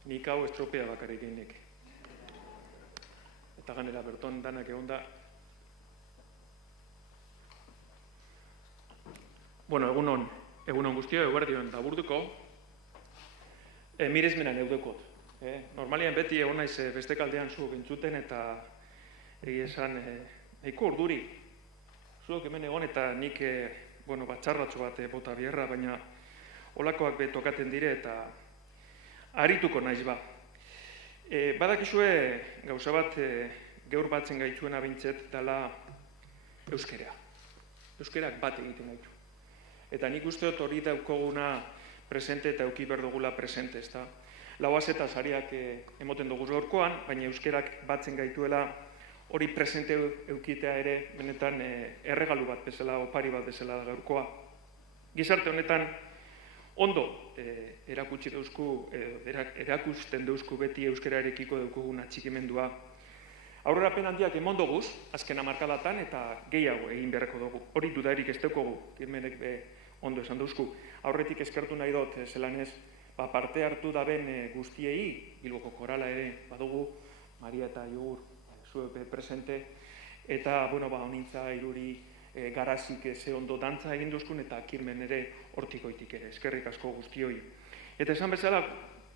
Nik hau estropea bakarrik egin nik. Eta ganera berton danak egon da. Bueno, egunon guztio, eguerdion daburduko. Miresmenan eudekot. Normalian beti egon naiz beste kaldean zuok entzuten eta egia esan nahiko urduri. Zuok hemen egon eta nik batxarratxo bat bota bierra, baina olakoak tokaten dire eta arituko naiz ba. Badakizue gauza bat gaur batzen gaituena bintzet dela euskera. Euskerak bat egiten gaitu. Eta nik uste dut hori daukoguna presente eta euki berdugula presente, ez da. Lauaz eta sariak emoten dugu gaurkoan, baina euskerak batzen gaituela hori presente eukitea ere benetan erregalu bat bezala, opari bat bezala gaurkoa. Gizarte honetan ondo erakusten dauzku beti euskerarekiko daukuguna txikimendua. Aurrerapen handiak emon doguz, azken hamarkadatan eta gehiago egin beharreko dugu. Hori dudarik ez daukogu, kirmenek ondo esan dauzku. Aurretik eskertu nahi dut, zelanez, parte hartu daben guztiei, Bilboko korala ere badugu, Maria eta Jogur, zuek presente, eta, honintza, iruri, garazik ze ondo dantza egin duzkun, eta kirmen ere hortikoitik ere, eskerrik asko guztioi. Eta esan bezala,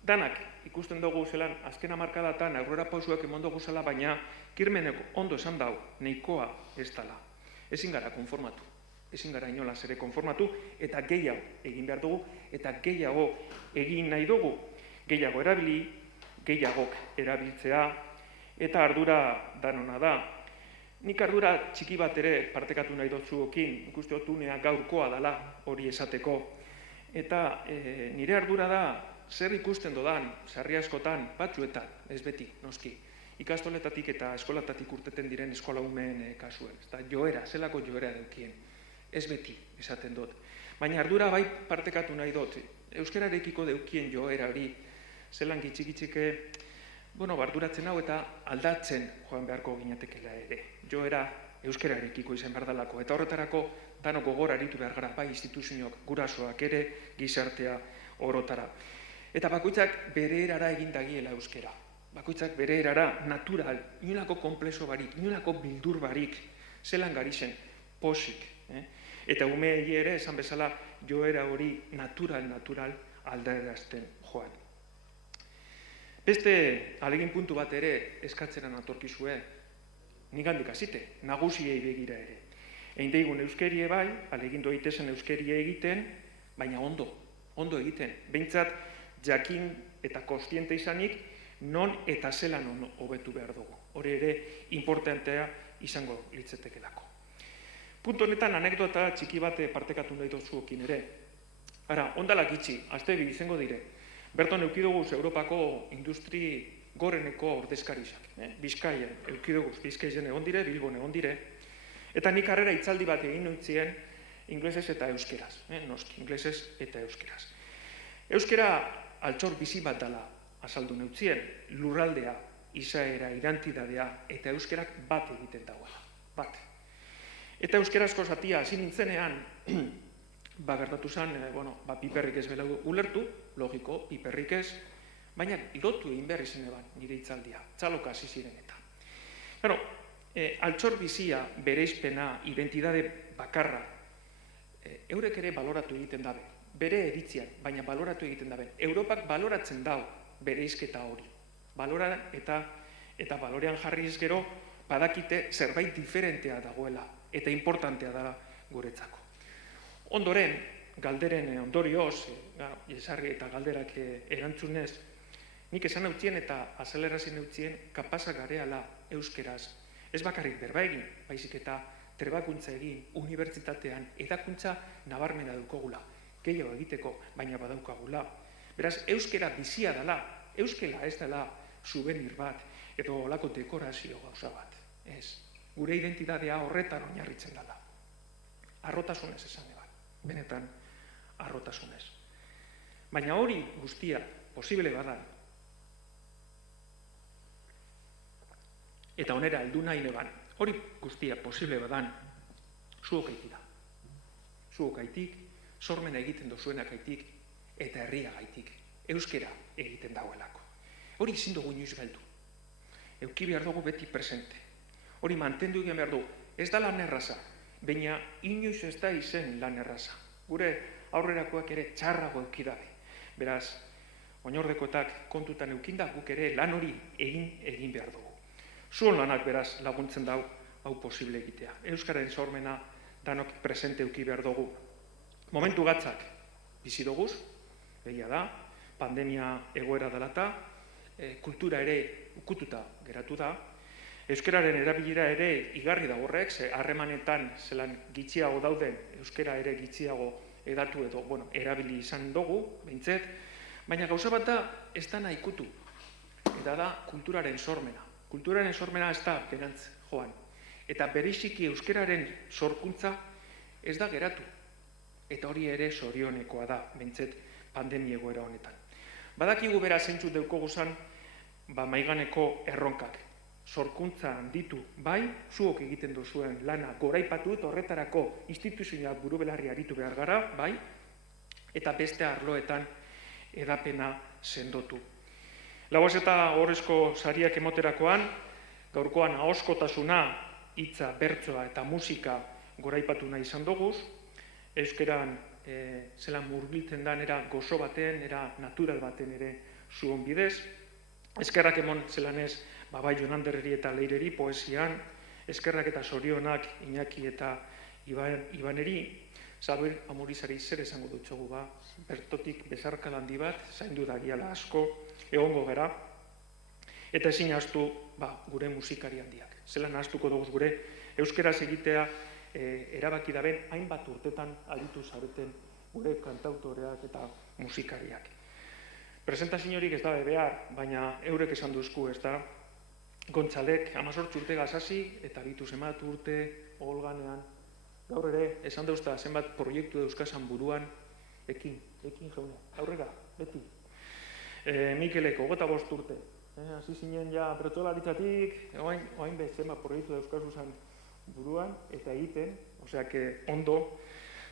danak ikusten dugu zelan, azken hamarkadatan, aurrera pausuak emon dugu zela, baina kirmenek ondo esan dau, nahikoa ez dala. Ezin gara konformatu, ezin gara inolaz ere konformatu, eta gehiago egin behar dugu, eta gehiago egin nahi dugu, gehiago erabili, gehiagok erabiltzea, eta ardura danona da. Nik ardura txiki bat ere partekatu nahi dut zuokin, ikuste dut unea gaurkoa dela hori esateko. Eta nire ardura da, zer ikusten dodan, sarri askotan, batzuetan, ez beti, noski, ikastoletatik eta eskolatatik urteten diren eskola umeen kasuen. Joera, zelako joera daukien, ez beti, esaten dut. Baina ardura bai partekatu nahi dut, euskararekiko daukien joera hori, zelan gitxik-gitxike, arduratzen hau eta aldatzen joan beharko ginatekela ere. Joera euskararekiko izan behar dalako. Eta horretarako danok gogor aritu behar gara, bai instituzioak, gurasoak ere, gizartea orotara. Eta bakoitzak bere erara egindagiela euskera. Bakoitzak bere erara natural, inolako konplexo barik, inolako bildur barik, zelan gari zen, posik. Eta umei ere, esan bezala, joera hori natural aldarazten joan. Beste alegin puntu bat ere eskatzeran atorkizue, nik handik azite, nagusiei begira ere. Egin deigun euskerie bai, alegin doitezen euskerie egiten, baina ondo egiten. Behintzat, jakin eta kostiente izanik, non eta zelan hobetu behar dugu. Hori ere, importantea izango litzetekelako. Puntu honetan, anekdota txiki bat partekatu nahi dutzuokin ere. Ara, ondalak itxi, azte bi izango dire. Berton eukiduguz Europako industri goreneko ordezkarizak. Bizkaia eukiduguz, Bizkaizen egon dire, Bilbon egon dire. Eta nik harrera itzaldi bat egin noitzien inglesez eta euskeraz. Noski, inglesez eta euskeraz. Euskera altxor bizi bat dela azaldu neutzien, lurraldea, izaera, identidadea, eta euskerak bat egiten dagoela. Bat. Eta euskerazko zatia hasi nintzenean, gertatu zen, piperrik ez bela ulertu, logiko, piperrik ez, baina lotu egin behar izan eban nire itzaldia, txaloka hasi ziren eta. Altxor bizia, bereizpena, identidade bakarra, eurek ere baloratu egiten dabe, bere eritzian, baina baloratu egiten dabe. Europak baloratzen dau bereizketa hori. Balora eta balorean jarriz gero, badakite zerbait diferentea dagoela, eta importantea da guretzako. Ondoren, galderen ondorioz, jesarri eta galderak erantzunez, nik esan neutzien eta azelerazien neutzien kapazak gareala euskeraz. Ez bakarrik berba egin, baizik eta trebakuntza egin, unibertsitatean, edakuntza nabarmena daukagula. Gehiago egiteko, baina badaukagula. Beraz, euskera bizia dela, euskela ez dela souvenir bat, edo olako dekorazio gauza bat. Ez, gure identitatea horretan oinarritzen dela. Arrotasunez esan eban, benetan arrotasunez. Baina hori guztia posible badan, eta onera heldu nahi neban, hori guztia posible badan, zuok gaitik da. Zuok gaitik, sormena egiten dozuenak gaitik, eta herria gaitik, euskera egiten dauelako. Hori ezin dugu inoiz galdu. Euki behar dugu beti presente. Hori mantendu egin behar dugu. Ez da lan erraza, baina inoiz ez da izen lan erraza. Gure aurrerakoak ere txarrago eukidabe. Beraz, oinordekoetak kontutan eukinda, guk ere lan hori egin behar dugu. Zuon lanak beraz laguntzen dau, hau posible egitea. Euskaren sormena danok presente euki behar dugu. Momentu gatzak bizi doguz, behia da, pandemia egoera delata, kultura ere ukututa geratu da, euskararen erabilera ere igarri da horrek, harremanetan zelan gitxiago dauden, euskara ere gitxiago edatu edo, erabili izan dugu, behintzet, baina gauza bat da ez da nahi ikutu, eta da kulturaren sormena. Kulturaren sormena ez da gerantz joan, eta bereziki euskararen sorkuntza ez da geratu, eta hori ere zorionekoa da, behintzet, pandemia egoera honetan. Badakigu bera zeintzu deukoguzan, maiganeko erronkak. Sorkuntza handitu bai, zuok egiten duzuen lana goraipatu eta horretarako instituzioak burubelarri aritu behar gara, bai, eta beste arloetan edapena sendotu. Lauaz eta horrezko sariak emoterakoan, gaurkoan ahoskotasuna, hitza, bertsoa eta musika goraipatu nahi izan doguz, euskeran zelan murgiltzen da era gozo baten, era natural baten ere zuon bidez. Eskerrak emon zelanez, bai Jonanderreri eta Leireri poesian, eskerrak eta zorionak Iñaki eta Ibaneri, Zabel Amurizari zer esango dutxogu bertotik bezarkal handi bat, zaindu dagiala asko, egongo gara, eta ezin ahaztu gure musikari handiak. Zelan ahaztuko dugu gure euskeraz egitea erabaki daben hainbat urtetan aritu zareten gure kantautoreak eta musikariak. Presentaziorik ez da behar, baina eurek esan duzku, ez da, Gontzalek 18 urte gazasi eta bitu zenbat urte olganean. Gaur ere, esan dauzta zenbat proiektu euskazan buruan, ekin jaune, aurrera, beti. Mikelek 25 urte, hasi zinen ja bertsolaritzatik, oain zenbat proiektu euskazuzan buruan eta egiten, osea que ondo,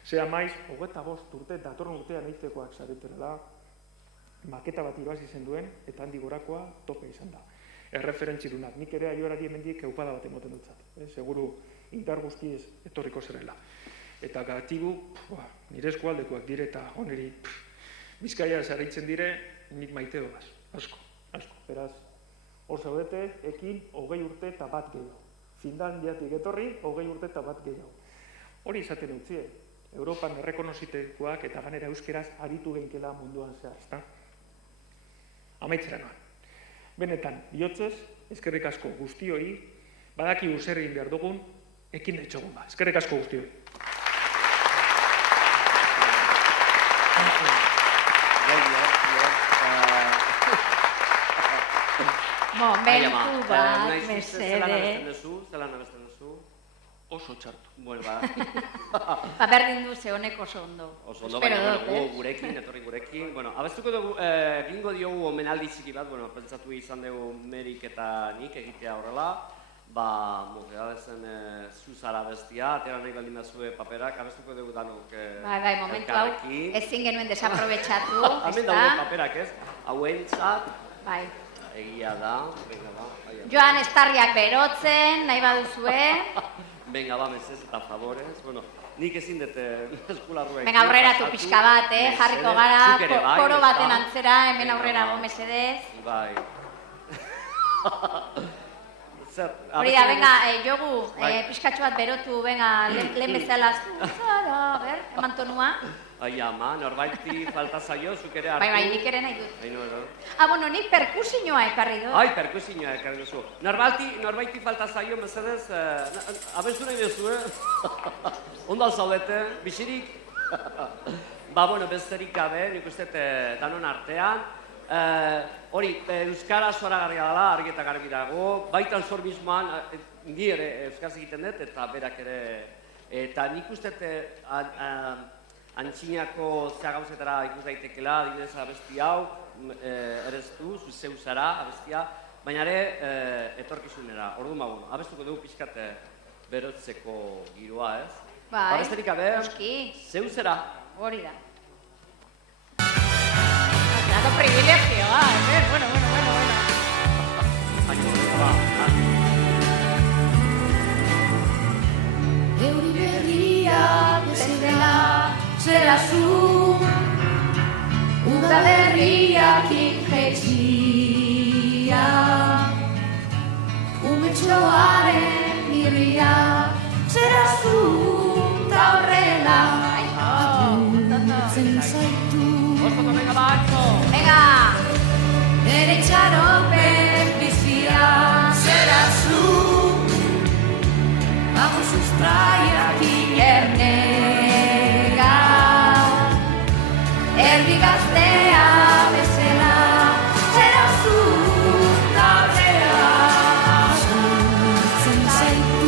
zea maiz, 25 urte, datorren urtean egitekoak zareterela, maketa bat irabazi zen duen, eta handi gorakoa tope izan da. Erreferentzidunak, nik ere aioarari hemendik eupada bat emoten dutzat. Seguru indar guztiez etorriko zerela. Eta gatigu, nire eskualdekoak dire eta oneri Bizkaia zaraitzen dire, nik maite dogaz. Asko. Beraz, hor zaudete, ekin 20 urte eta bat gehiago. Finlandiatik etorri, 20 urte eta bat gehiago. Hori izaten utzie, Europan errekonozitekoak eta ganera euskeraz aritu genkela munduan zehar, ezta? Amaitzera noan. Benetan, bihotzez, eskerrik asko guztioi, badaki zer egin behar dugun, ekin detxogun ba. Eskerrik asko guztioi. Momentu bat, mesede. Zelan abesten duzu? Oso txartu. Bueno, berdin du ze honek oso ondo. Oso ondo, baina gurekin, etorri gurekin. Bueno, abestuko dugu, egingo diogu omenaldi txiki bat, pentsatu izan dugu Merik eta nik egitea horrela. Mugeabezen zuzara bestia, atera nahi baldin bazue paperak, abestuko dugu danok Bai, momentu hau, ezin genuen desaprobetxatu, Hemen daude paperak ez, hauentzat. Bai. Egia da, venga ba. Joan estarriak berotzen, nahi baduzue. Venga ba, mesez eta favorez. Bueno, nik ezin dute eskularruek. Venga, aurreratu pixka bat, jarriko gara, koro baten antzera, hemen aurrera go mesedez. Bai. zer? Hori da, venga, jogu, pixkatxo bat berotu, venga, lehen bezala, zara, ber, eman tonua. Ai, ama, norbaiti falta zaio, zuk ere hartu. Bai, nik ere nahi dut. Ai, no. Bueno, nik perkusioa ekarri dut. Ai, perkusioa ekarri duzu. Norbaiti falta zaio, mesedez, abestu nahi duzu, Ondo zaudete, bizirik? Bueno, besterik gabe, nik uste danon artean. Hori, euskara zoragarria dela, argi eta garbi dago. Baitan sorbismoan, ni ere euskaraz egiten dut, eta berak ere. Eta nik uste antxinako zea gauzetara ikus daitekela, adibidez abesti hau, ere ez du, zeu zara abestia, baina ere etorkizunera. Orduan bagun, abestuko dugu pixkat berotzeko giroa, ez? Bai, besterik gabe, zeu zera. Hori da. Dato privilegioa, bueno. Euri berria bezala zera zu, udalerriak injetxia, umetxoaren irria zera zu, ta horrela apurtzen zaitu. Venga! Nere itxaropen bizia zera zu, bajo sustraiak inernega, erdi gaztea bezala zera zu, ta horrela apurtzen zaitu.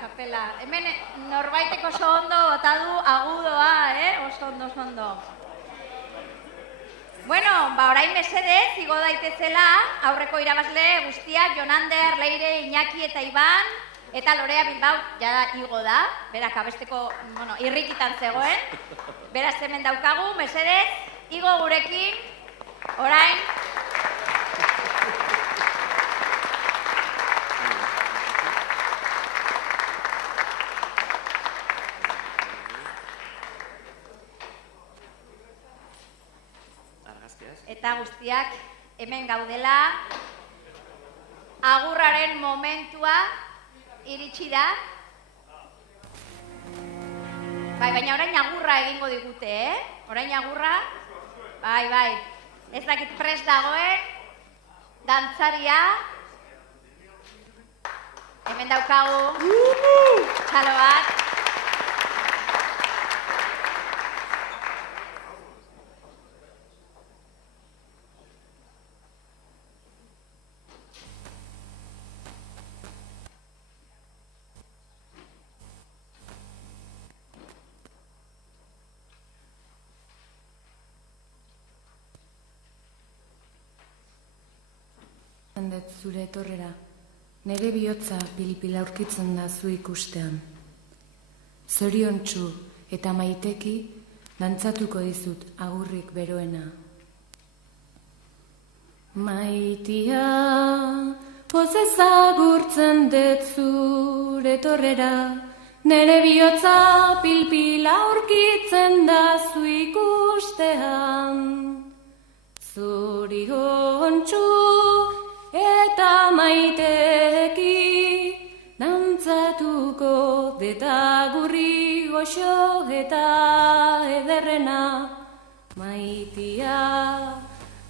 kapela. Hemen norbaitek oso ondo bota du agudoa, oso ondo. Bueno, orain mesedez, igo daitezela, aurreko irabazle guztiak, Jonander, Leire, Iñaki eta Iban, eta Lorea Bilbao, jada igo da, berak abesteko, irrikitan zegoen. Beraz hemen daukagu, mesedez, igo gurekin, orain. Eta guztiak hemen gaudela, agurraren momentua iritsi da. Bai, baina orain agurra egingo digute, Orain agurra. Bai. Ez dakit prest dagoen. Dantzaria. Hemen daukagu. Txalo bat. Dut zure etorrera, nere bihotza pil-pil aurkitzen da zu ikustean. Zoriontsu eta maiteki dantzatuko dizut agurrik beroena. Maitia, pozez agurtzen dut zure etorrera, nere bihotza pil-pil aurkitzen da zu ikustean. Zoriontsu eta maiteki dantzatuko deta gurri goxo eta ederrena. Maitia,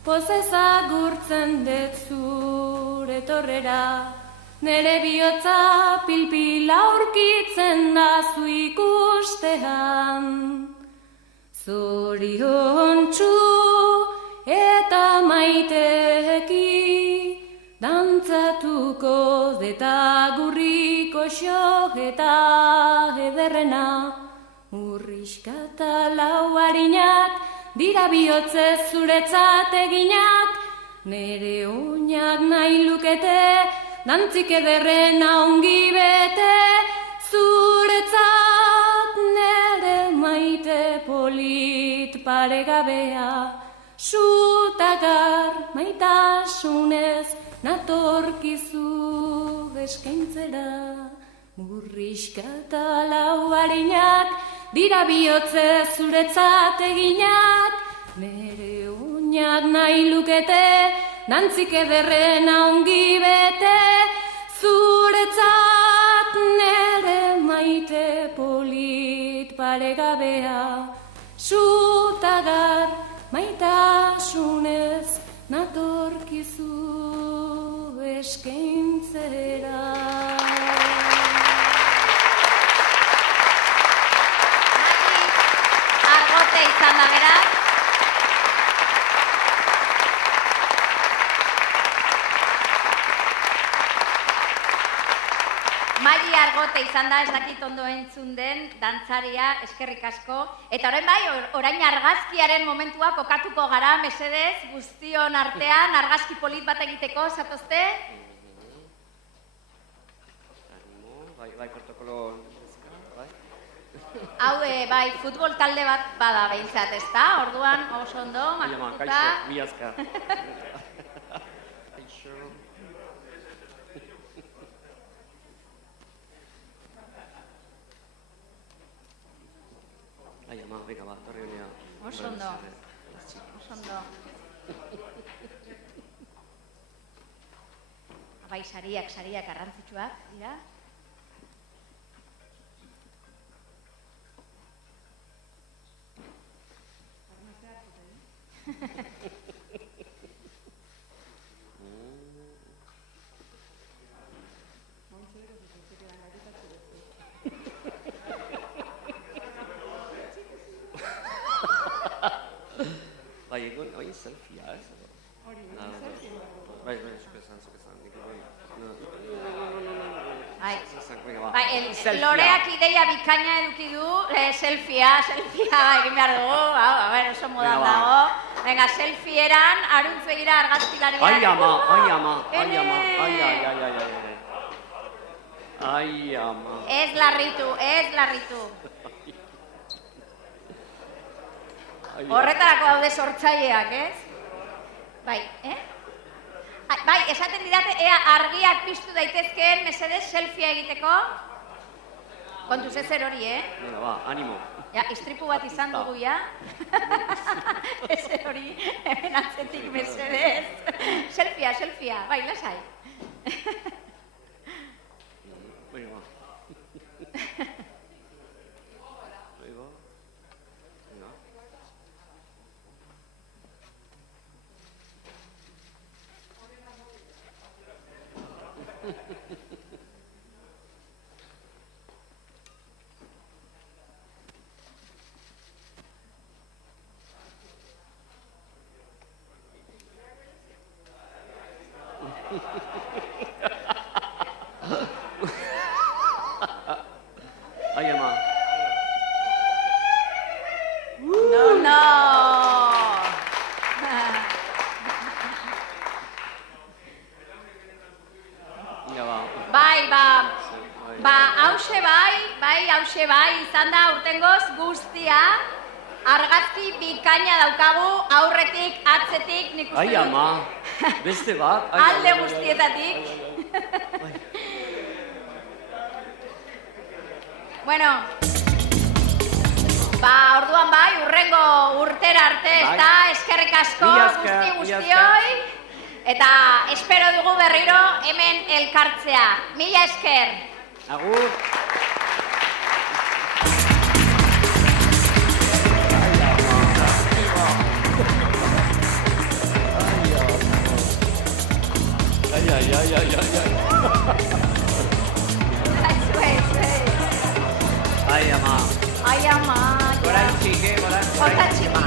pozez agurtzen dut zure etorrera, nere bihotza pil-pil aurkitzen da zu ikustean. Zoriontsu eta maiteki dantzatuko deta gurri goxo eta ederrena. Urriskata lau harinak dira bihotzez zuretzat eginak, nere oinak nahi lukete, dantzik ederrena ongi bete, zuretzat nere maite polit paregabea, zutagar maitasunez natorkizu eskaintzera. Murriskata lau harinak dira bihotzez zuretzat eginak, nere oinak nahi lukete, dantzik ederrena ongi bete, zuretzat nere maite polit paregabea, zutagar maitasunez natorkizu eskaintzera. Argote izan da beraz. Maili Argote izan da, ez dakit ondo entzun den, dantzaria, eskerrik asko. Eta orain bai, orain argazkiaren momentua kokatuko gara, mesedez, guztion artean, argazki polit bat egiteko, zatozte? Bai, protokolo... Hau, bai, futbol talde bat bada behintzat, ez da? Orduan, oso ondo, makatuta... Kaixo, mi azka. Ai, ama, venga, bat, torri honea. Oso ondo, oso ondo. Bai, sariak garrantzitsuak, dira? Bai, egon, oin selfia, ez? Hori, selfia. Bai, zukezan, Loreak ideia bikaina eduki du, selfia, egin behar dugu, a ber, oso modan dago. Venga, selfieran, aruntz begira argazkilariak. Ai, ama. Ai, ama. Ez larritu. Horretarako daude sortzaileak, ez? Bai, Bai, esaten didate, ea argiak piztu daitezkeen, mesedez, selfia egiteko. Kontuz ezer hori, Venga, ba, animo. Ja, istripu bat izan dugu, ja. Ezer hori, hemen atzetik, mesedez. Selfia, bai, lasai. Venga, ba. Ai, ama. No. Hause bai, izan da urtengoz guztia, argazki bikaina daukagu, aurretik, atzetik, nik uste dut. Ai, ama, beste bat. Alde guztietatik. Bueno, orduan bai, urrengo urtera arte, ez da, eskerrik asko guztioi, eta espero dugu berriro hemen elkartzea. Mila esker. Agur. Ai, ama. Gorain txike.